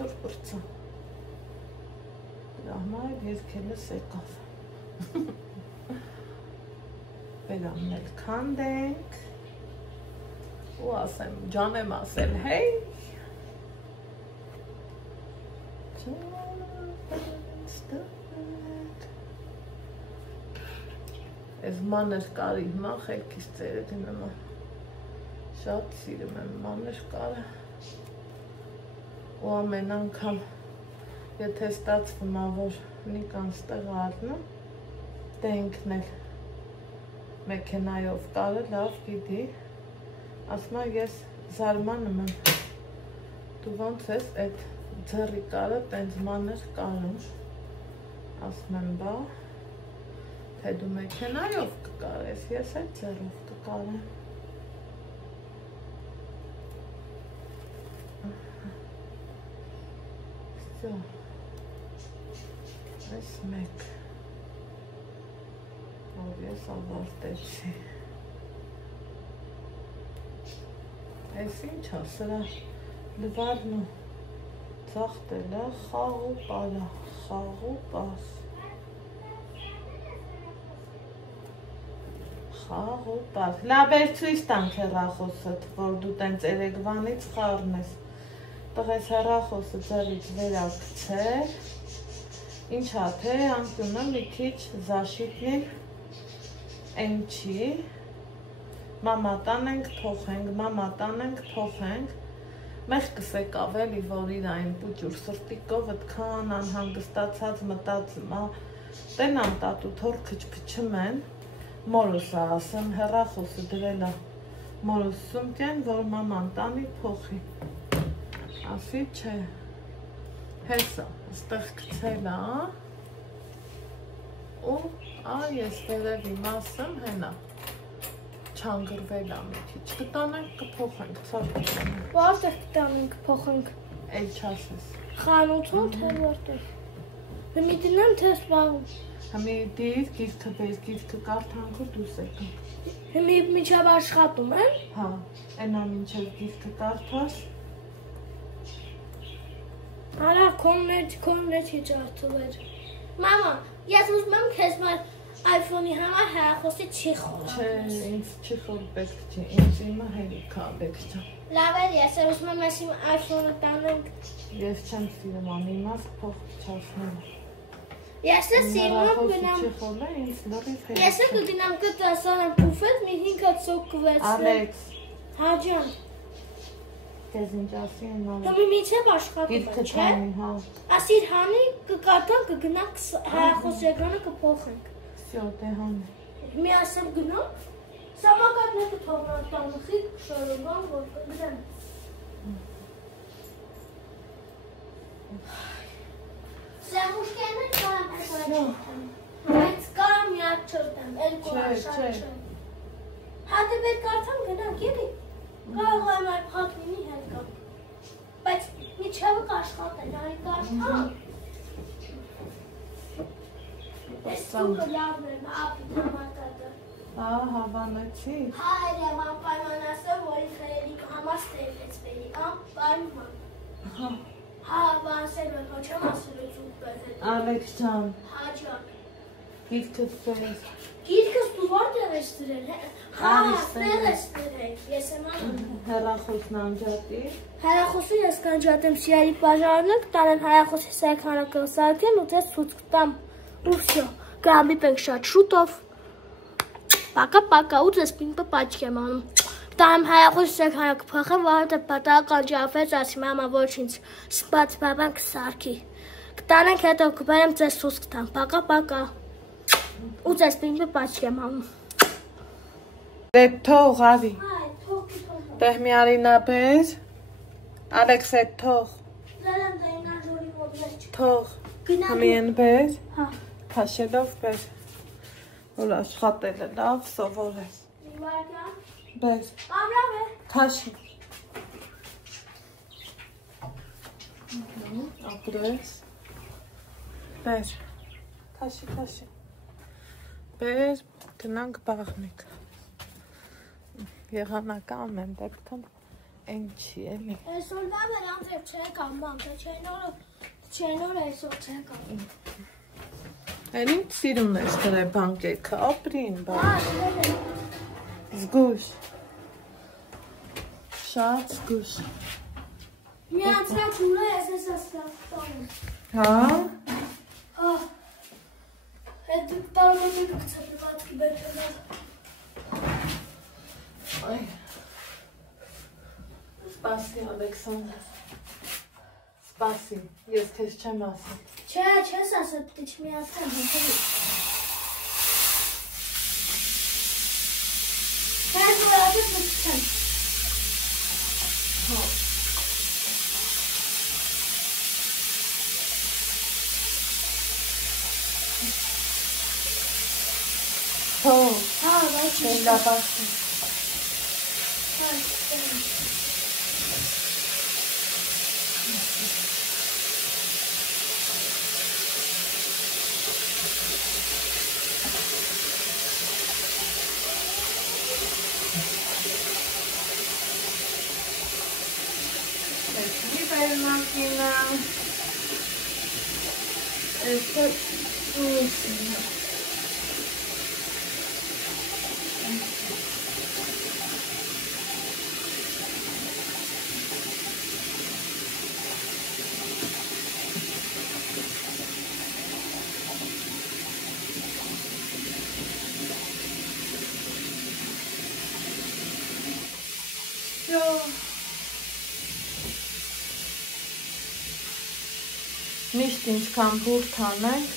Ոնց բրծա։ Դրամա երկելս եկավ։ Բերանն էլ քանդենք։ Ու ասեմ, ջան եմ ասել, հեյ։ Ես մանր կարի հիմա խելքիս ծերեդի նմա։ Շատ սիրում եմ մանր կարը։ Ու ամեն անգամ, եթե ստացվում է, որ Նիկան ստեղ առնում, դե ինքն էլ մեքենայով կարը լավ գիտի, ասում եմ ես զարմանում եմ, դու ոնց ես այդ ձեռի կարը տենց մանր կարում, ասում եմ բա, թե դու մեքենայով կկարես, ես էլ ձեռով կկարեմ։ Այս մեկ, որ ես ավարտեցի։ Այս ինչ է, սրա լվարն ու ծաղտելը խաղ ու պարա, խաղ ու պաս։ Խաղ ու պաս։ Լավ էր ցույց տանք հեռախոսդ, որ դու տենց երեկվանից խառնես։ Տղես հեռախոսը ձեռից վերակցել, ինչա թե անկյունը մի քիչ զաշիտնին ենչի, մամա տանենք փոխենք, մեղկս եկավ էլի, որ իր այն պուճուր սրտիկով ըդքան անհանգստացած մտածում, տենամ տատու թոր քչփչում են, մորուսա ասեմ, հեռախոսը դրելա մորուս սումկեն, որ մաման տանի փոխի։ Ասի չէ, հեսա, ստեղ կցելա, ու ես վերևի մասում հենա, չանգրվել մի քիչ, կտանենք կփոխենք, ծավ կտանենք։ Որտեղ կտանենք կփոխենք։ Էլ չասես։ Խանութում թե որտեղ։ Հիմի դնեմ թե սպաղում։ Հիմի դիր, գիրքը բեր, գիրքը կարդանք ու դուս եկանք։ Հիմի միջև աշխատում են։ Հա, ենա մինչև գիրքը կարդաս։ Արա կոննետ իջարդուվեր։ Մամա, ես ուզում եմ քեզ iPhone-ի համար հեռախոսի չի խորը։ Չէ, ինձ չի խոր պետք չի, ինձ իմը հերիքա պետք չէ։ Լավ էլ ես ուզում եմ ես իմ iPhone-ը տանենք։ Ես չեմ սիրում անիմաստ փող չասնել։ Ես էլ սիրում գնամ։ Չի խորը, ինձ լրիվ հերիքա։ Ես էլ կգնամ կտասանեմ պուֆետ մի 5 ծոք կվեցնեմ։ Ալեքս։ Հա ջան։ Դեզ ինչ ասի են ալեքս։ Հիմի միջև աշխատում են, չէ։ Հա։ Ասիր հանի կկատան կգնանք հեռախոս էկրանը կփոխենք։ Всё, դե հանի։ Մի ասեմ գնամ, սամակատները կթողնան տանխի շորոման, որ կգրեմ։ Սեղուշկենը կարամ էսվաչոտեմ, բայց կարամ միատ չորդեմ, էլ կորաշար չեմ։ Հատը բեր կարթամ գնանք, ելի, կարող եմ այ պղատմինի հետ կամ, բայց միչևը կաշխատեն, արի կարթամ։ Ես սուկը լավն եմ, ապի համատատը։ Հավանեցի։ Հա եմ անպայման ասեմ, որ ինքը էլիք համար ստեղեցվելի, անպայման։ Հա, ասել եմ, հա չեմ ասել է ծուկ բերել։ Ալեքս ջան։ Հա ջան։ Գիրքս բերես։ Գիրքս դու որտեղ ես դրել։ Հա, տեղ ես դրել, ես եմ անում։ Հեռախոսն անջատի։ Հեռախոսը ես կանջատեմ սիրալի բաժարանը, կտանեմ հեռախոսի սայքանը կսարկեմ ու ձեզ ցույց կտամ։ Ու վсё, կհանդիպենք շատ շուտով։ Պակա ուծես պինպը պաչք եմ անում։ Տամ հայախոս սեք հանակ փախը վարդը պատական ջավեց ասի մամա ոչինչ սպաց բաբան կսարքի։ Կտանենք հետո կբերեմ ձեզ սուս կտամ։ Պակա։ Ուծես պինպը պաչք եմ անում։ Դե թող արի։ Դե մի արինա բեր։ Ալեքս է թող։ Լալան դայնա ժորի մոտ վերջ։ Թող։ Համիեն բեր։ Հա։ Քաշելով բեր։ Որ աշխատել է լավ, սովորես։ Բեր։ Ամրավ է։ Քաշի։ Ապրես։ Բեր։ Քաշի։ Բեր, գնանք բաղնիկ։ Եղանակա ամեն դեպքում այն չի էլի։ Այսօր լավ էր անձև չեկամ, մամ, թե չեն օր այսօր չեկամ։ Էլ ինչ սիրուն ես դրե բանկեքը, ապրին բան։ Զգուշ։ Շատ զգուշ։ Մի անցրակ ուրա ես ասկատանում։ Հա։ Հետ տարոնում եմ կցապիվատքի բերքնալ։ Այ։ Սպասի, Ալեքսանդր։ Սպասի, ես քեզ չեմ ասել։ Չէ, չես ասել, պիտի չմիացնեմ, հոքերի։ Հետ ուրատը պտցեմ։ Հա։ Հո։ Հա, բայց Դե լավացի։ Máquina. Esta Միշտ ինչքան բուրդ անենք,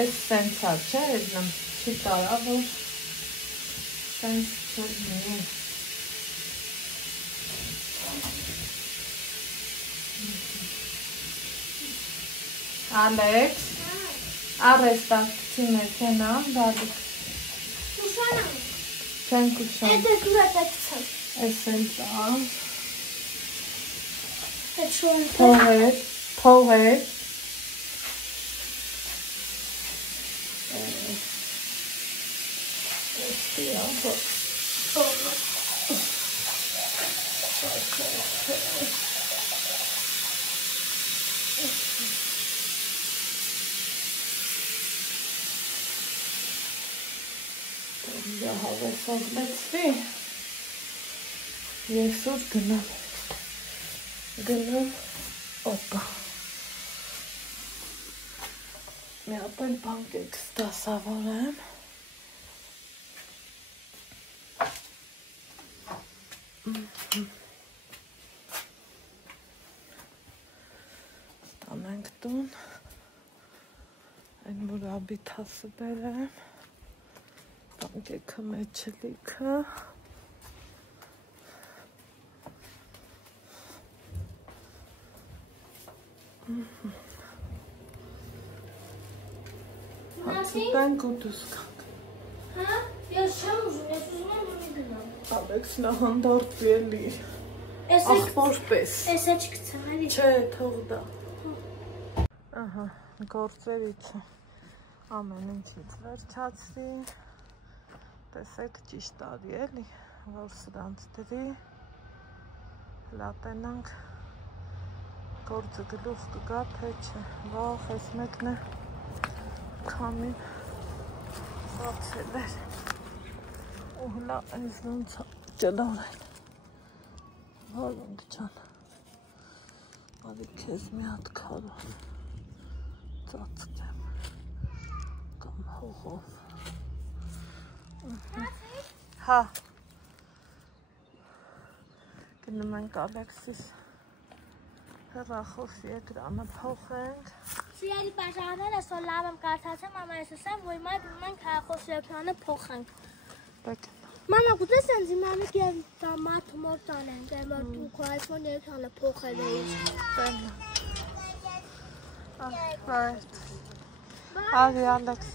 այս սենց է, չէ, եզնեմ, չի տարա, որ սենց չլինի։ Ալեքս, առեստակցի մեքենան, բալիք։ Կուշանան։ Չեն կուշան։ Էդ է կուրատակցան։ Այս սենց է։ Էդ շոն Թողեր, թողեր։ Էստի աղը։ Դա հավեսով լեցվի, ես ուր գնամ, օպա, մի ապել բանկեքս դասավորեմ, ստանենք տուն, այն որ աբիթասը բերեմ, բանկեքը մեջը լիքը, հացուտենք ու դուս կանք։ Հա? Ես չեմ ուզում, ես ուզում եմ ունի գնամ։ Ալեքս նահանդորդվի էլի, ախպոր պես։ Էսա չկցա, հալի։ Չէ, թող դա։ Ահա, գործերիցը ամեն ինչից վերջացրի, տեսեք ճիշտ արի էլի, որ սրանց դրի, լատենանք, գործը գլուխ կգա, թե չէ, վաղ ես մեկն է քամին բացել էր, ու հլա այս ոնց ճլորեն, որոնք ճան, արի կեզ մի հատ քարոն, ծացկեմ, կամ հողով, Հա։ Գնում ենք Ալեքսիս հեռախոսի էկրանը փոխենք։ Սիրելի բաժանները սո լավ եմ կարդացեմ, մամա ես ասեմ, որ հիմա գնում ենք հեռախոսի էկրանը փոխենք։ Մամա, գուցես ինձ իմանիք և մարդու մոտ տանենք, որ դու քո iPhone էկրանը փոխել էիր։ Right. Արի Ալեքս։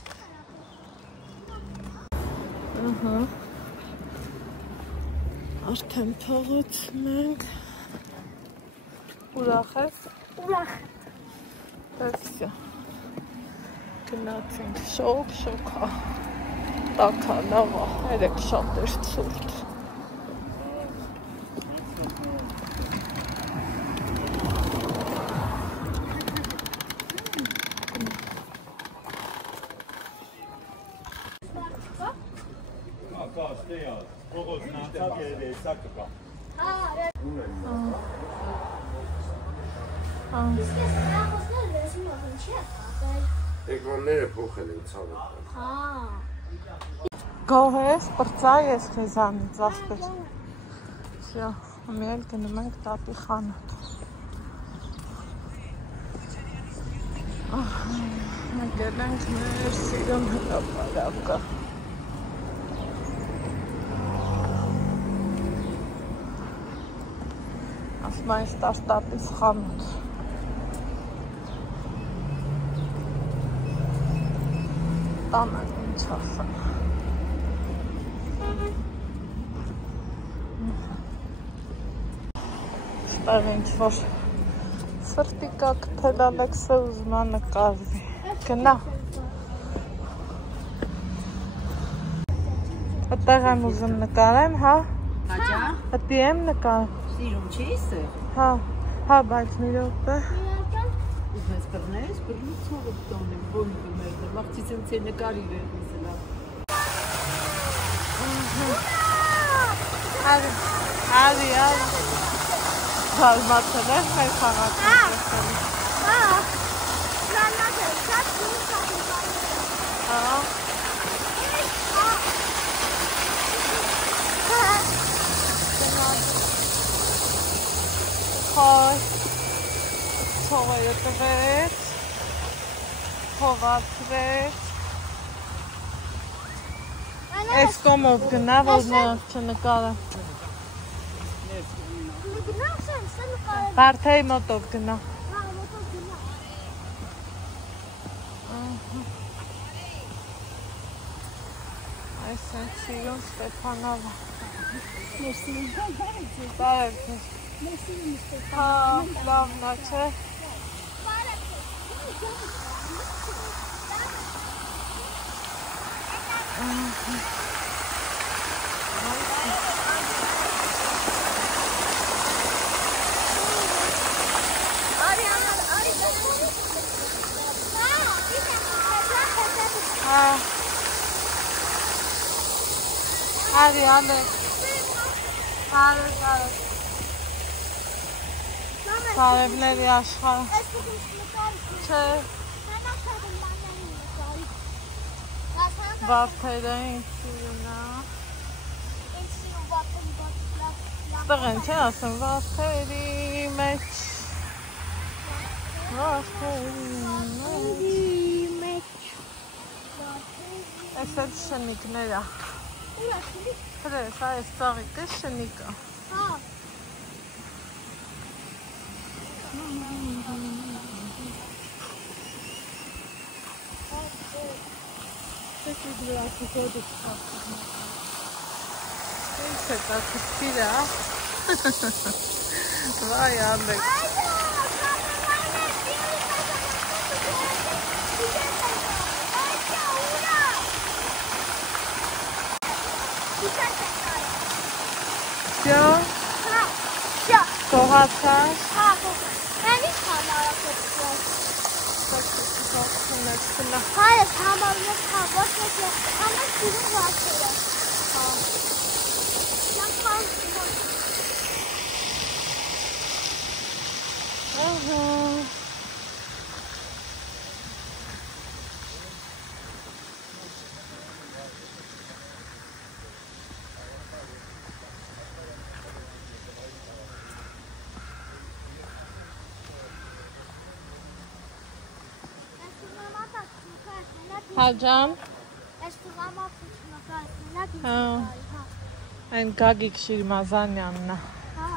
Արդեն փողոցում ենք։ Ուրախ ես։ Ուրախ։ Վեսյա։ Գնացինք շոքա։ Տակա, լավա, երեք շատ էր ցուրտ։ Էկրանները փոխել են ցավը։ Գոհես, պրծա ես քեզանից ասպետ։ Всё, մենք գնում ենք տատի խանութ։ Եկել ենք մեր սիրուն հրապարակը։ Ասում են ստարտապից խանութ։ Տանը ինչ ասեմ։ Ստեղ ինչ-որ սրտիկա կթել Ալեքսը ուզում է նկարվի։ Գնա։ Այդտեղ եմ ուզում նկարեմ, հա։ Հաճա։ Այդի եմ նկար։ Սիրում չես։ Հա, բայց մի րոպե։ Ուզես բռնես, բռնի ցողը տոնեմ, բոն մերն, մաղցից եմ ցե նկարի վերնիսլա։ Արի։ Զարմացել է մեր քաղաքը։ Հա։ Ցողերը տվեց, հովացրեց, այս կոմով գնա, որ նրանք չնկարը, բարդայի մոտով գնա, այս են սիրուն Ստեփանովը, բարև քեզ, հա, լավն է, չէ? Արի, Ալեքս, Բարևների աշխարհ, չէ, վարդերը ինչ սիրուն է, ստեղ են չեն ասում վարդերի մեջ, այս էլ շնիկներ է, հրես, այս տաղիկը շնիկ է, Ինչ է կա կսպիր է, վայ Ալեքս, Всё? Կողացար? Հայս համարում ես ոչ մեկ համար սիրում վարդերը։ Հաջան։ Այս տղամարդությունը կայք մենակ ինձ Հա։ կարի, հա։ Այն Գագիկ Շիրմազանյանն է։ Հա։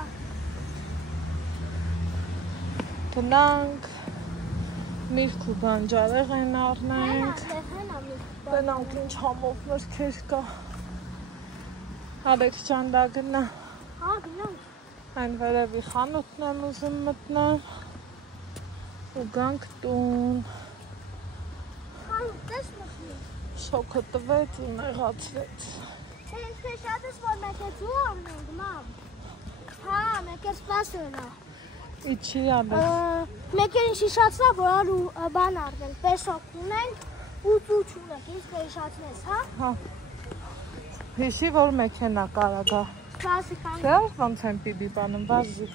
Գնանք միրգ ու բանջարեղ են առնենք։ Գնանք ինչ համով մրգեր կա։ Ալեքսան դա գնա։ Հա, գնանք։ Այն վերևի խանութն եմ ուզում մտնել։ Ու գանք տուն։ Խանութ, տես մխնի։ Շոկը տվեց ու նեղացվեց։ Թե շատ ես, որ մեկ է ձու ամնենք, մամ։ Հա, մեկ է սպասելա։ Իչի ալես։ Մեկ է շիշացնա, որ արու բան արդեն, պեսոք ունենք ու ձու չունենք, ինձ կհիշացնես, հա։ Հա։ Հիշի, որ մեքենա կարագա։ Սպասի կան։ Դե ոնց են պիպի բանում, բազի։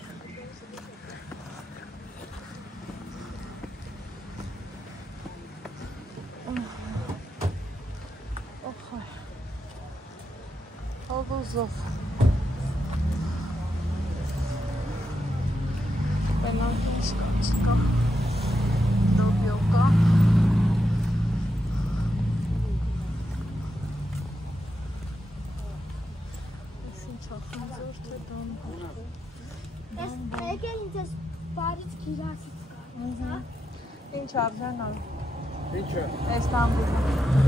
Օխայ։ Հովուզով։ Բենանք ինչ կա, չկա։ Դոբյո կա։ Ես ինչ ախնձոր թե դոն։ Ես մեկ է ինձ ես բարից գիրասից կարից, հա։ Ինչ արժան ալ։ Ինչ է։ Այս տամբիլը։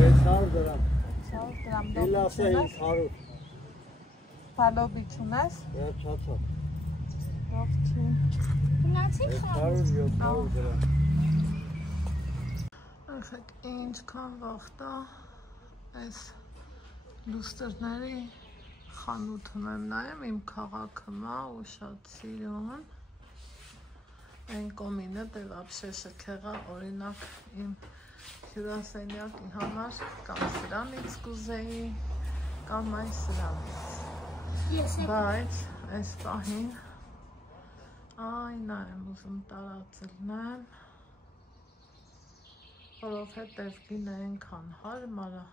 600 դրամ։ 600 դրամ Իլասը դոբի 500։ Պալոբի չունես։ Չացա։ Ողջին։ Գնացինք խանութ։ 700 դրամ։ Ախեք ինչքան վաղտա այս լուստրների խանութում եմ նայեմ, իմ քաղաքը մա ու շատ սիրուն։ Այն կոմինը դե վաբշե շքեղա օրինակ իմ հյուրասենյակի համար կամ սրանից կուզեի, կամ այն սրանից։ Ես է Բայց այս պահին այն եմ ուզում տարածելնեմ, որովհետև գինը ենքան հարմար է,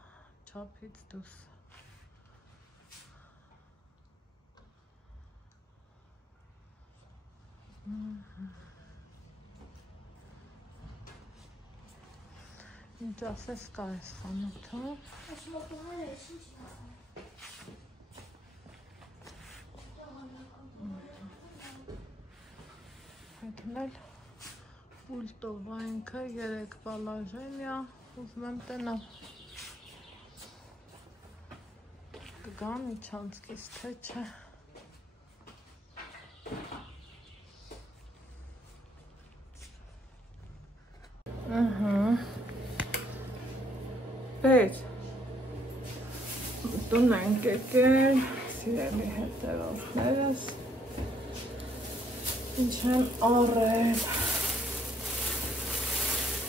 չափից դուս։ Ինչ ասես կա այս խանութում։ ես մոտոներ ես ինչ ասեմ։ Հետնել պուլտով այնքը 3 բալաժենյա, ուզում եմ տնալ։ Կգամ իչանցքից թե չէ։ Բեր, տուն ենք եկել, սիրելի հետևորդներս, ինչ եմ առել,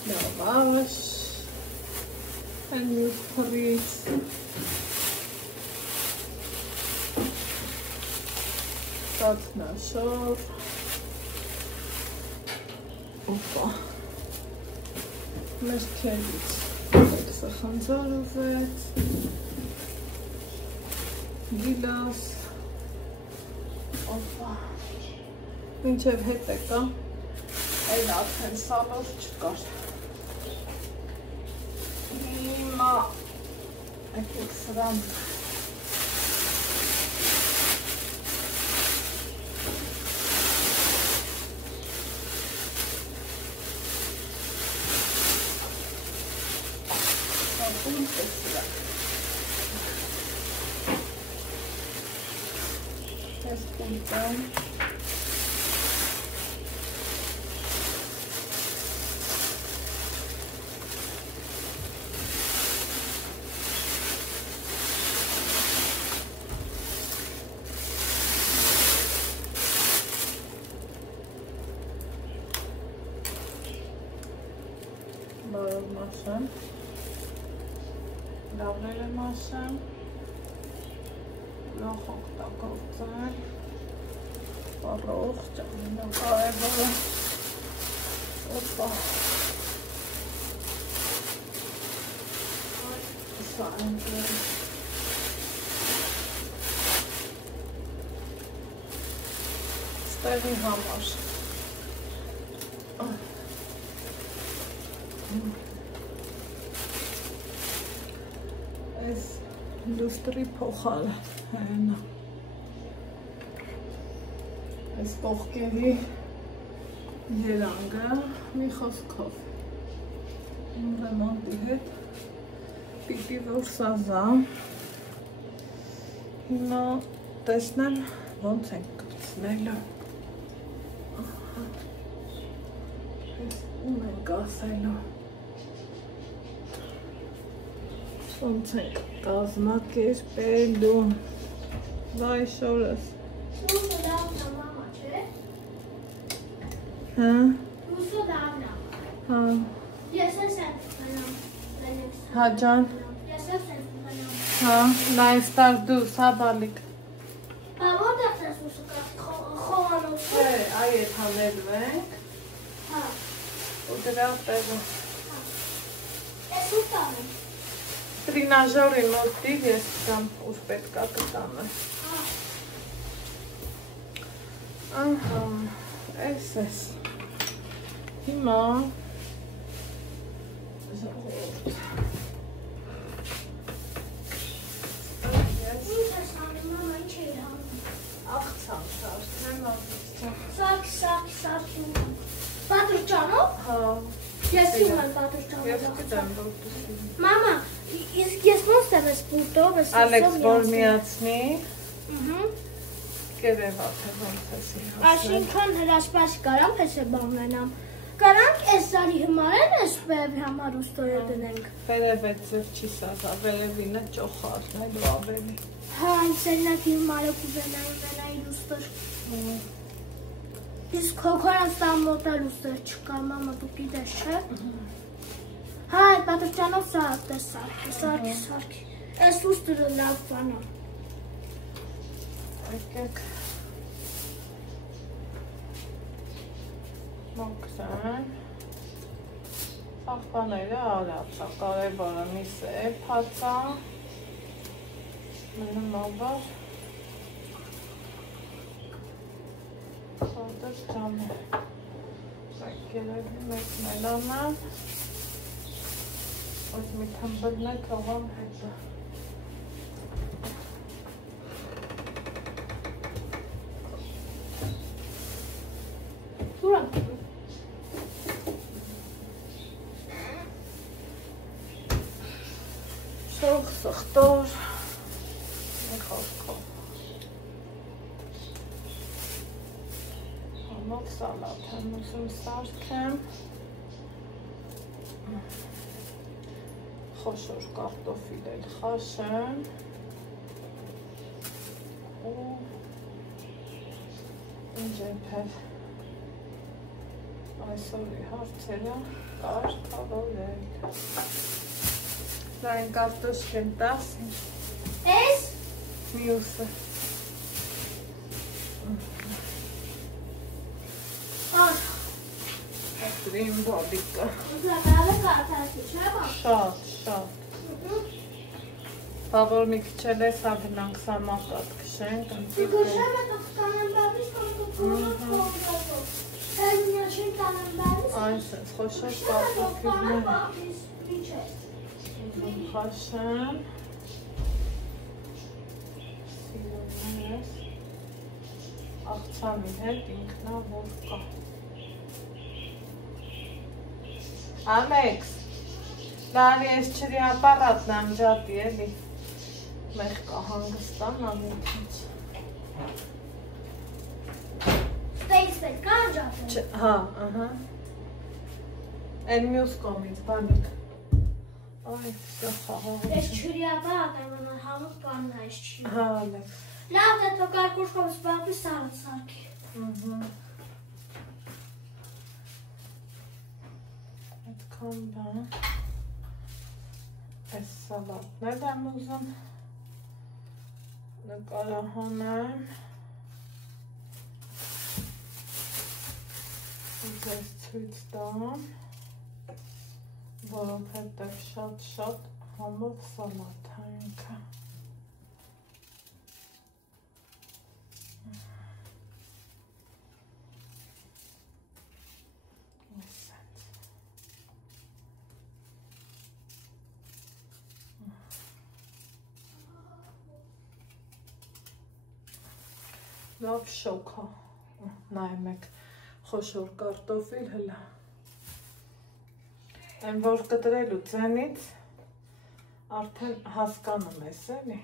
լավաշ, են մյուս փռից, կաթնաշոր, օպա, մերքերից, եկսը խնձար ուզեց, գիլաս, օպա, մինչև հետ եկա, այն արդեն սալոր չկար, հիմա եկեք սրան, Ես կունտեմ բարով մասեմ լավները մասեմ լախ օգտագործել առող ճամինակարևորը օպա սա ընկել ստեղի համար լուստրի փոխարը հենա այս կողքերի երանգը մի խոսքով ռեմոնտի հետ պիտի որ սազա հիմա տեսնեմ ոնց ենք կպցնելը ում ենք ասելու ոնց ենք կազմակերպելու վայ շորս Լուսը լավն է, մամա, չէ՞։ հա Լուսը լավն է։ հա Ես ես եմ խնամ։ հա ջան Ես ես եմ խնամ։ հա նայ ստար դուս հա բալիկ Բա որտեղ ես լուսը կա խոհանոց։ չէ այ էդ հանելու ենք Հա։ ու դրա տեղը Ես ուտ եմ։ տրինաժորի մոտիր ես կամ ուր պետքա կտանը ահա էս հիմա Ինչ ես անում, մամա, ինչ էի անում։ աղցան սարքնեմ աղցան Սարքի։ Պատրճանով։ հա Ես իմ եմ պատրճանով։ ես գիտեմ որ դու Մամա, իսկ ես ոնց եմ ես պուտով, ես Ալեքս որ միացնի Ահա։ կերևա թե ոնց էսի Այսինքն հրաշքաշ կարամ հեսե բանանամ։ Կարանք այս զարի հմարեն ես բեբի համար ուստորը դնենք։ վերևեց ձև չի սազա վերևինը ճոխարն այլ ավելի Հա, ինձերնակի հմարը կուվենային ուստոր։ Իսկ հոքորանց տան մոտալ ուստոր չկար, մամա դու գիտես չէ։ Հա, այդ պատրճանով սարքի։ Այս ուստորը լավ բան է։ եկեք մոքսան սաղբաները արացա կարևորը մի սեփացա մնում աբար Սորդս ճամը կերևի մեկ մելանը ոչ մի թմբլն է կողամ հետը Ուրան Շող սխտոր մի խոսքով համով սալատ եմ ուզում սարքեմ խոշոր կարտոֆիլ էլ խաշեմ ու ինջեպել այսօրի հարցերը կարգավորել Լայն կարտոշք են տաս Ես մյուսը Տրին բալիկը ուզակալը կարթացի չէ բա շատ Բավոր մի քիչ էլ ես հագնանք սամակատ կշենք Գշեմ է տող կանեմ բավիս Այս ես խոշոր կարտոֆիլներ Խաշեմ Սիրոն ես Աղցանի հետ ինքնա որ կա Ամեքս Լալի ես չրի ապարատն ամջատի էլի Մեղ կա հանգստան ամիքից Ստեյս պետք անջատել Հա, ահա Են մյուս կոմից, բանիկ Այ, վսյա խաղաղ Ես չրիաբա ատայմանա համուտ կանն այս չի Հա, ալեքս Լավ դե տո կարկուշկով սպապի սարդ սարքի Այդքան բան Այս սալատն էլ եմ ուզում նկարահանեմ Ձեզ ցույց տամ որովհետև շատ համով սալատ է ինքը լավ շոկ է, նայեմ եք, խոշոր կարտոֆիլ հլա, այն որ կտրելու ծենից արդեն հասկանում ես էլի,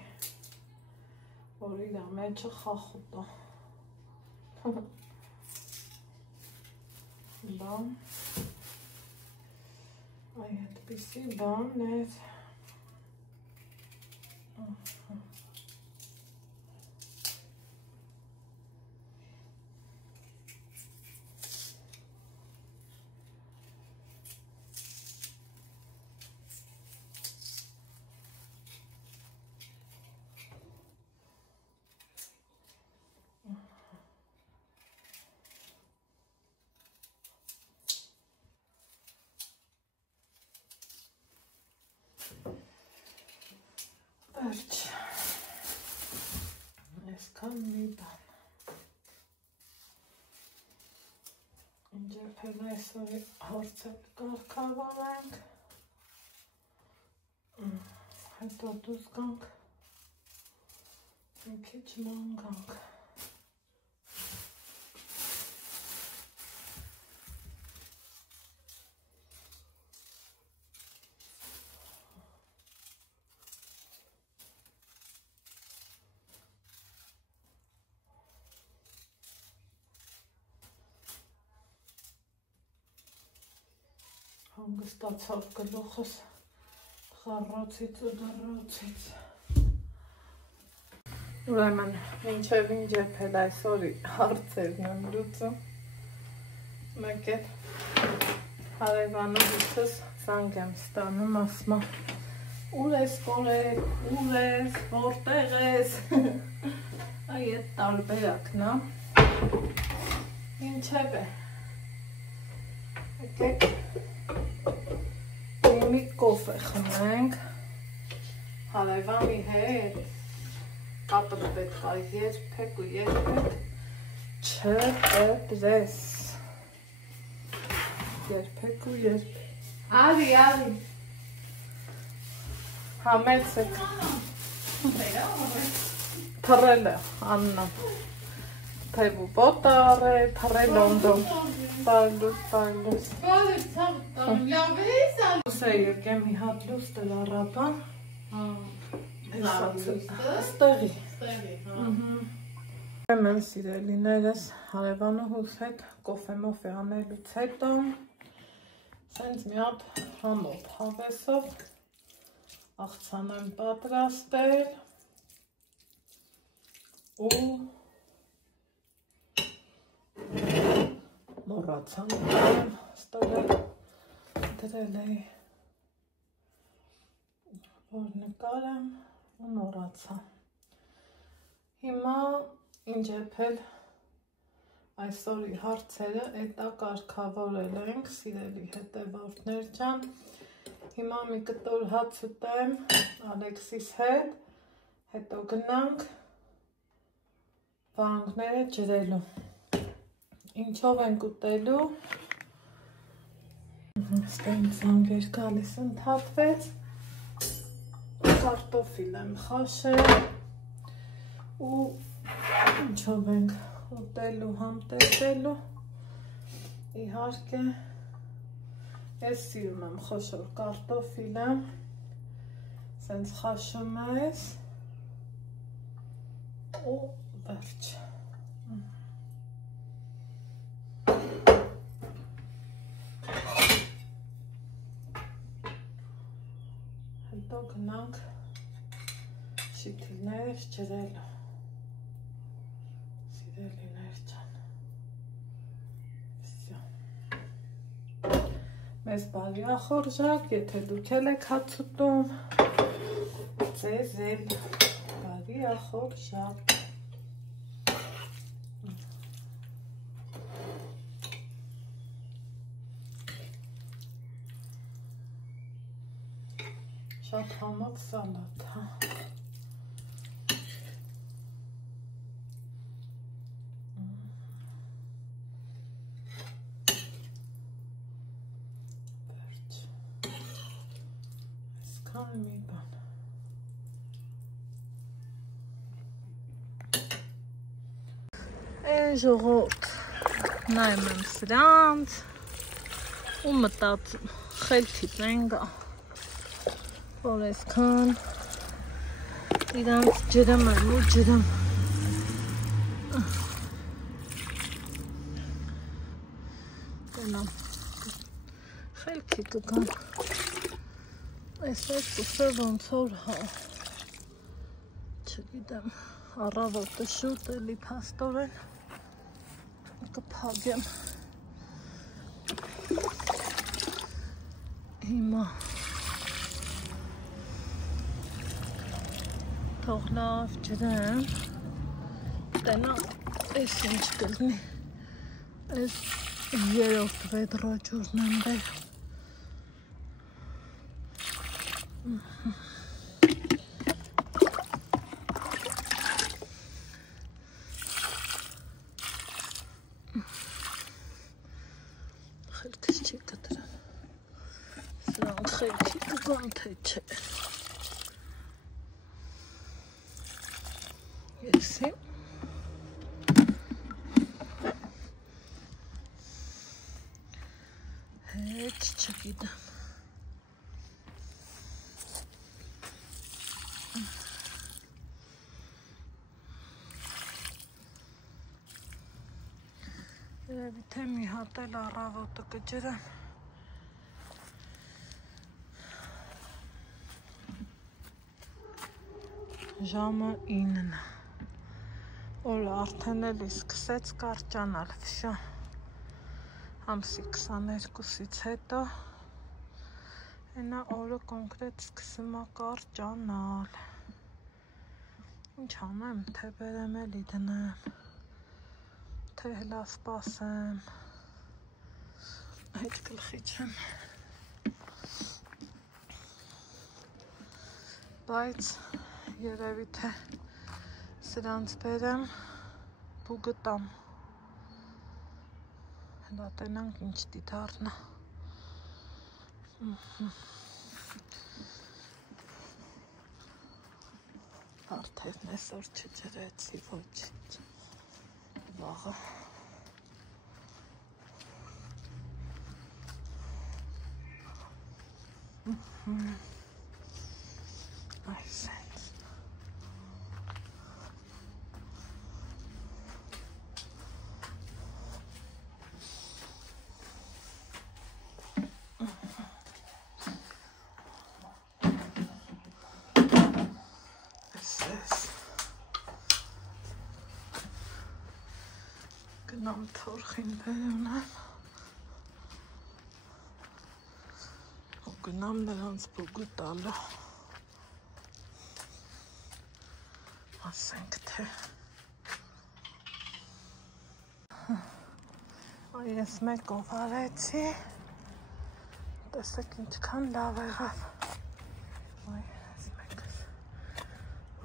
որ իրա մեջը խախուտ է, բան, այ հետպիսի բան էր, վերջ, այսքան մի բան, ինջեպել այսօրի հարցել կարգավորենք, հետո դուս գանք, մի քիչ ման գանք, հանգստացավ գլուխս խառոցից ու դռոցից։ Ուրեմն, մինչև ինչ եփել այսօրի հարցերն եմ լուծում։ Մեկ էլ հարևանուհիցս զանգ եմ ստանում, ասում է, ուր ես կորեք, ուր ես, որտեղ ես։ Այ այդ տարբերակն է։ Ինչև է։ Եկեք մի կոֆե խմենք, հարևանի հետ, կապը պետք է երբեք ու երբեք չպետրես, երբեք ու երբեք, արի, համեցեք, թռել է Աննա, թեվու պոտը առել, թռել ոնդում, պայլուս, Սա եկեմ մի հատ լուստր առապան, ստեղի, Ուրեմն սիրելիներս հարևանուհուս հետ կոֆե մոֆե անելուց հետո սենց մի հատ համոտ հավեսով աղցան եմ պատրաստել ու մոռացամ ստորել դրել էի որ նկարեմ ու մոռացա հիմա ինչ եփել այսօրի հարցերը էտա կարգավորել ենք սիրելի հետևորդներ ջան հիմա մի կտոր հաց ուտեմ Ալեքսիս հետ հետո գնանք վարունգները ջրելու ինչով ենք ուտելու ստեն զանգեր գալիս ընդհատվեց կարտոֆիլ եմ խաշել ու ինչով ենք ուտելու համտեսելու իհարկե ես սիրում եմ խոշոր կարտոֆիլը սենց խաշում ես ու վերջ հետո գնանք շիթիլներ ջրելու սիրելիներ ջան մեզ բարի ախորժակ եթե դուք էլ եք հաց ուտում ձեզ էլ բարի ախորժակ շատ համոտ սալատ, հա։ Վերջ։ Այսքան մի բան։ ժողովուրդ, նայում եմ սրանց ու մտածում, խելքից են գա, որ այսքան իրանց ջրում եմ ու ջրում, խելքի կգան, այսպես կուսը ոնց որ հա, չգիտեմ, առավոտը շուտ էլի փաստորեն կփագեմ, հիմա թող լավ ջրեմ, տենա այս ինչ կլնի, այս երորդ վեդրո ջուրն եմ բեր, խելքս չի կտրան, սրանք խելքի կգան թե չէ, եսի, հետ չգիտեմ, երևի թե մի հատ էլ առավոտը կջրեմ, ժամը 9-ն է, օրը արդեն էլի սկսեց կարճանալ, վշա, ամսի 22-ից հետո, հենա օրը կոնկրետ սկսում է կարճանալ, ինչ անեմ, թե բերեմ էլի դնեմ, թե հլա սպասեմ, հետ գլխի չեմ, բայց երևի թե սրանց բերեմ ու գտամ, հլա տենանք ինչ դիթարնա, արդեն այսօր չջրեցի ոչինչ, վաղը, այսենց, գնամ թորխին բերունեմ, ու գնամ նրանց բուգու տալը, ասենք թե, ես մեկով արեցի, տեսեք ինչքան լավ եղավ, այս մեկս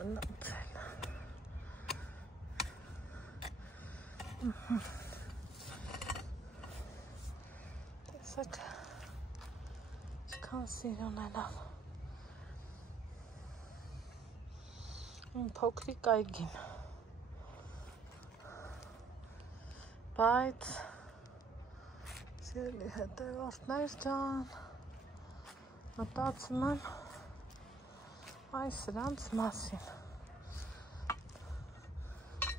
մնացել, տեսեք, ինչքան սիրուն է լավ, իմ փոքրիկ այգին, բայց սիրելի հետևորդներ ջան, մտածում եմ այս սրանց մասին,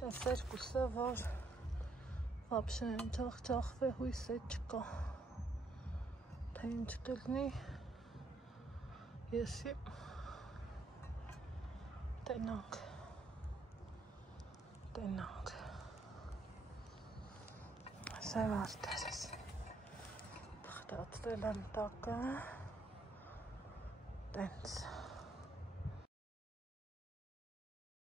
այս երկուսը, որ вообще չախվե հույս է չկա, թե ինչ կլնի, եսի տենանք, սև արդերս, պխտացվել եմ տակը, տենց,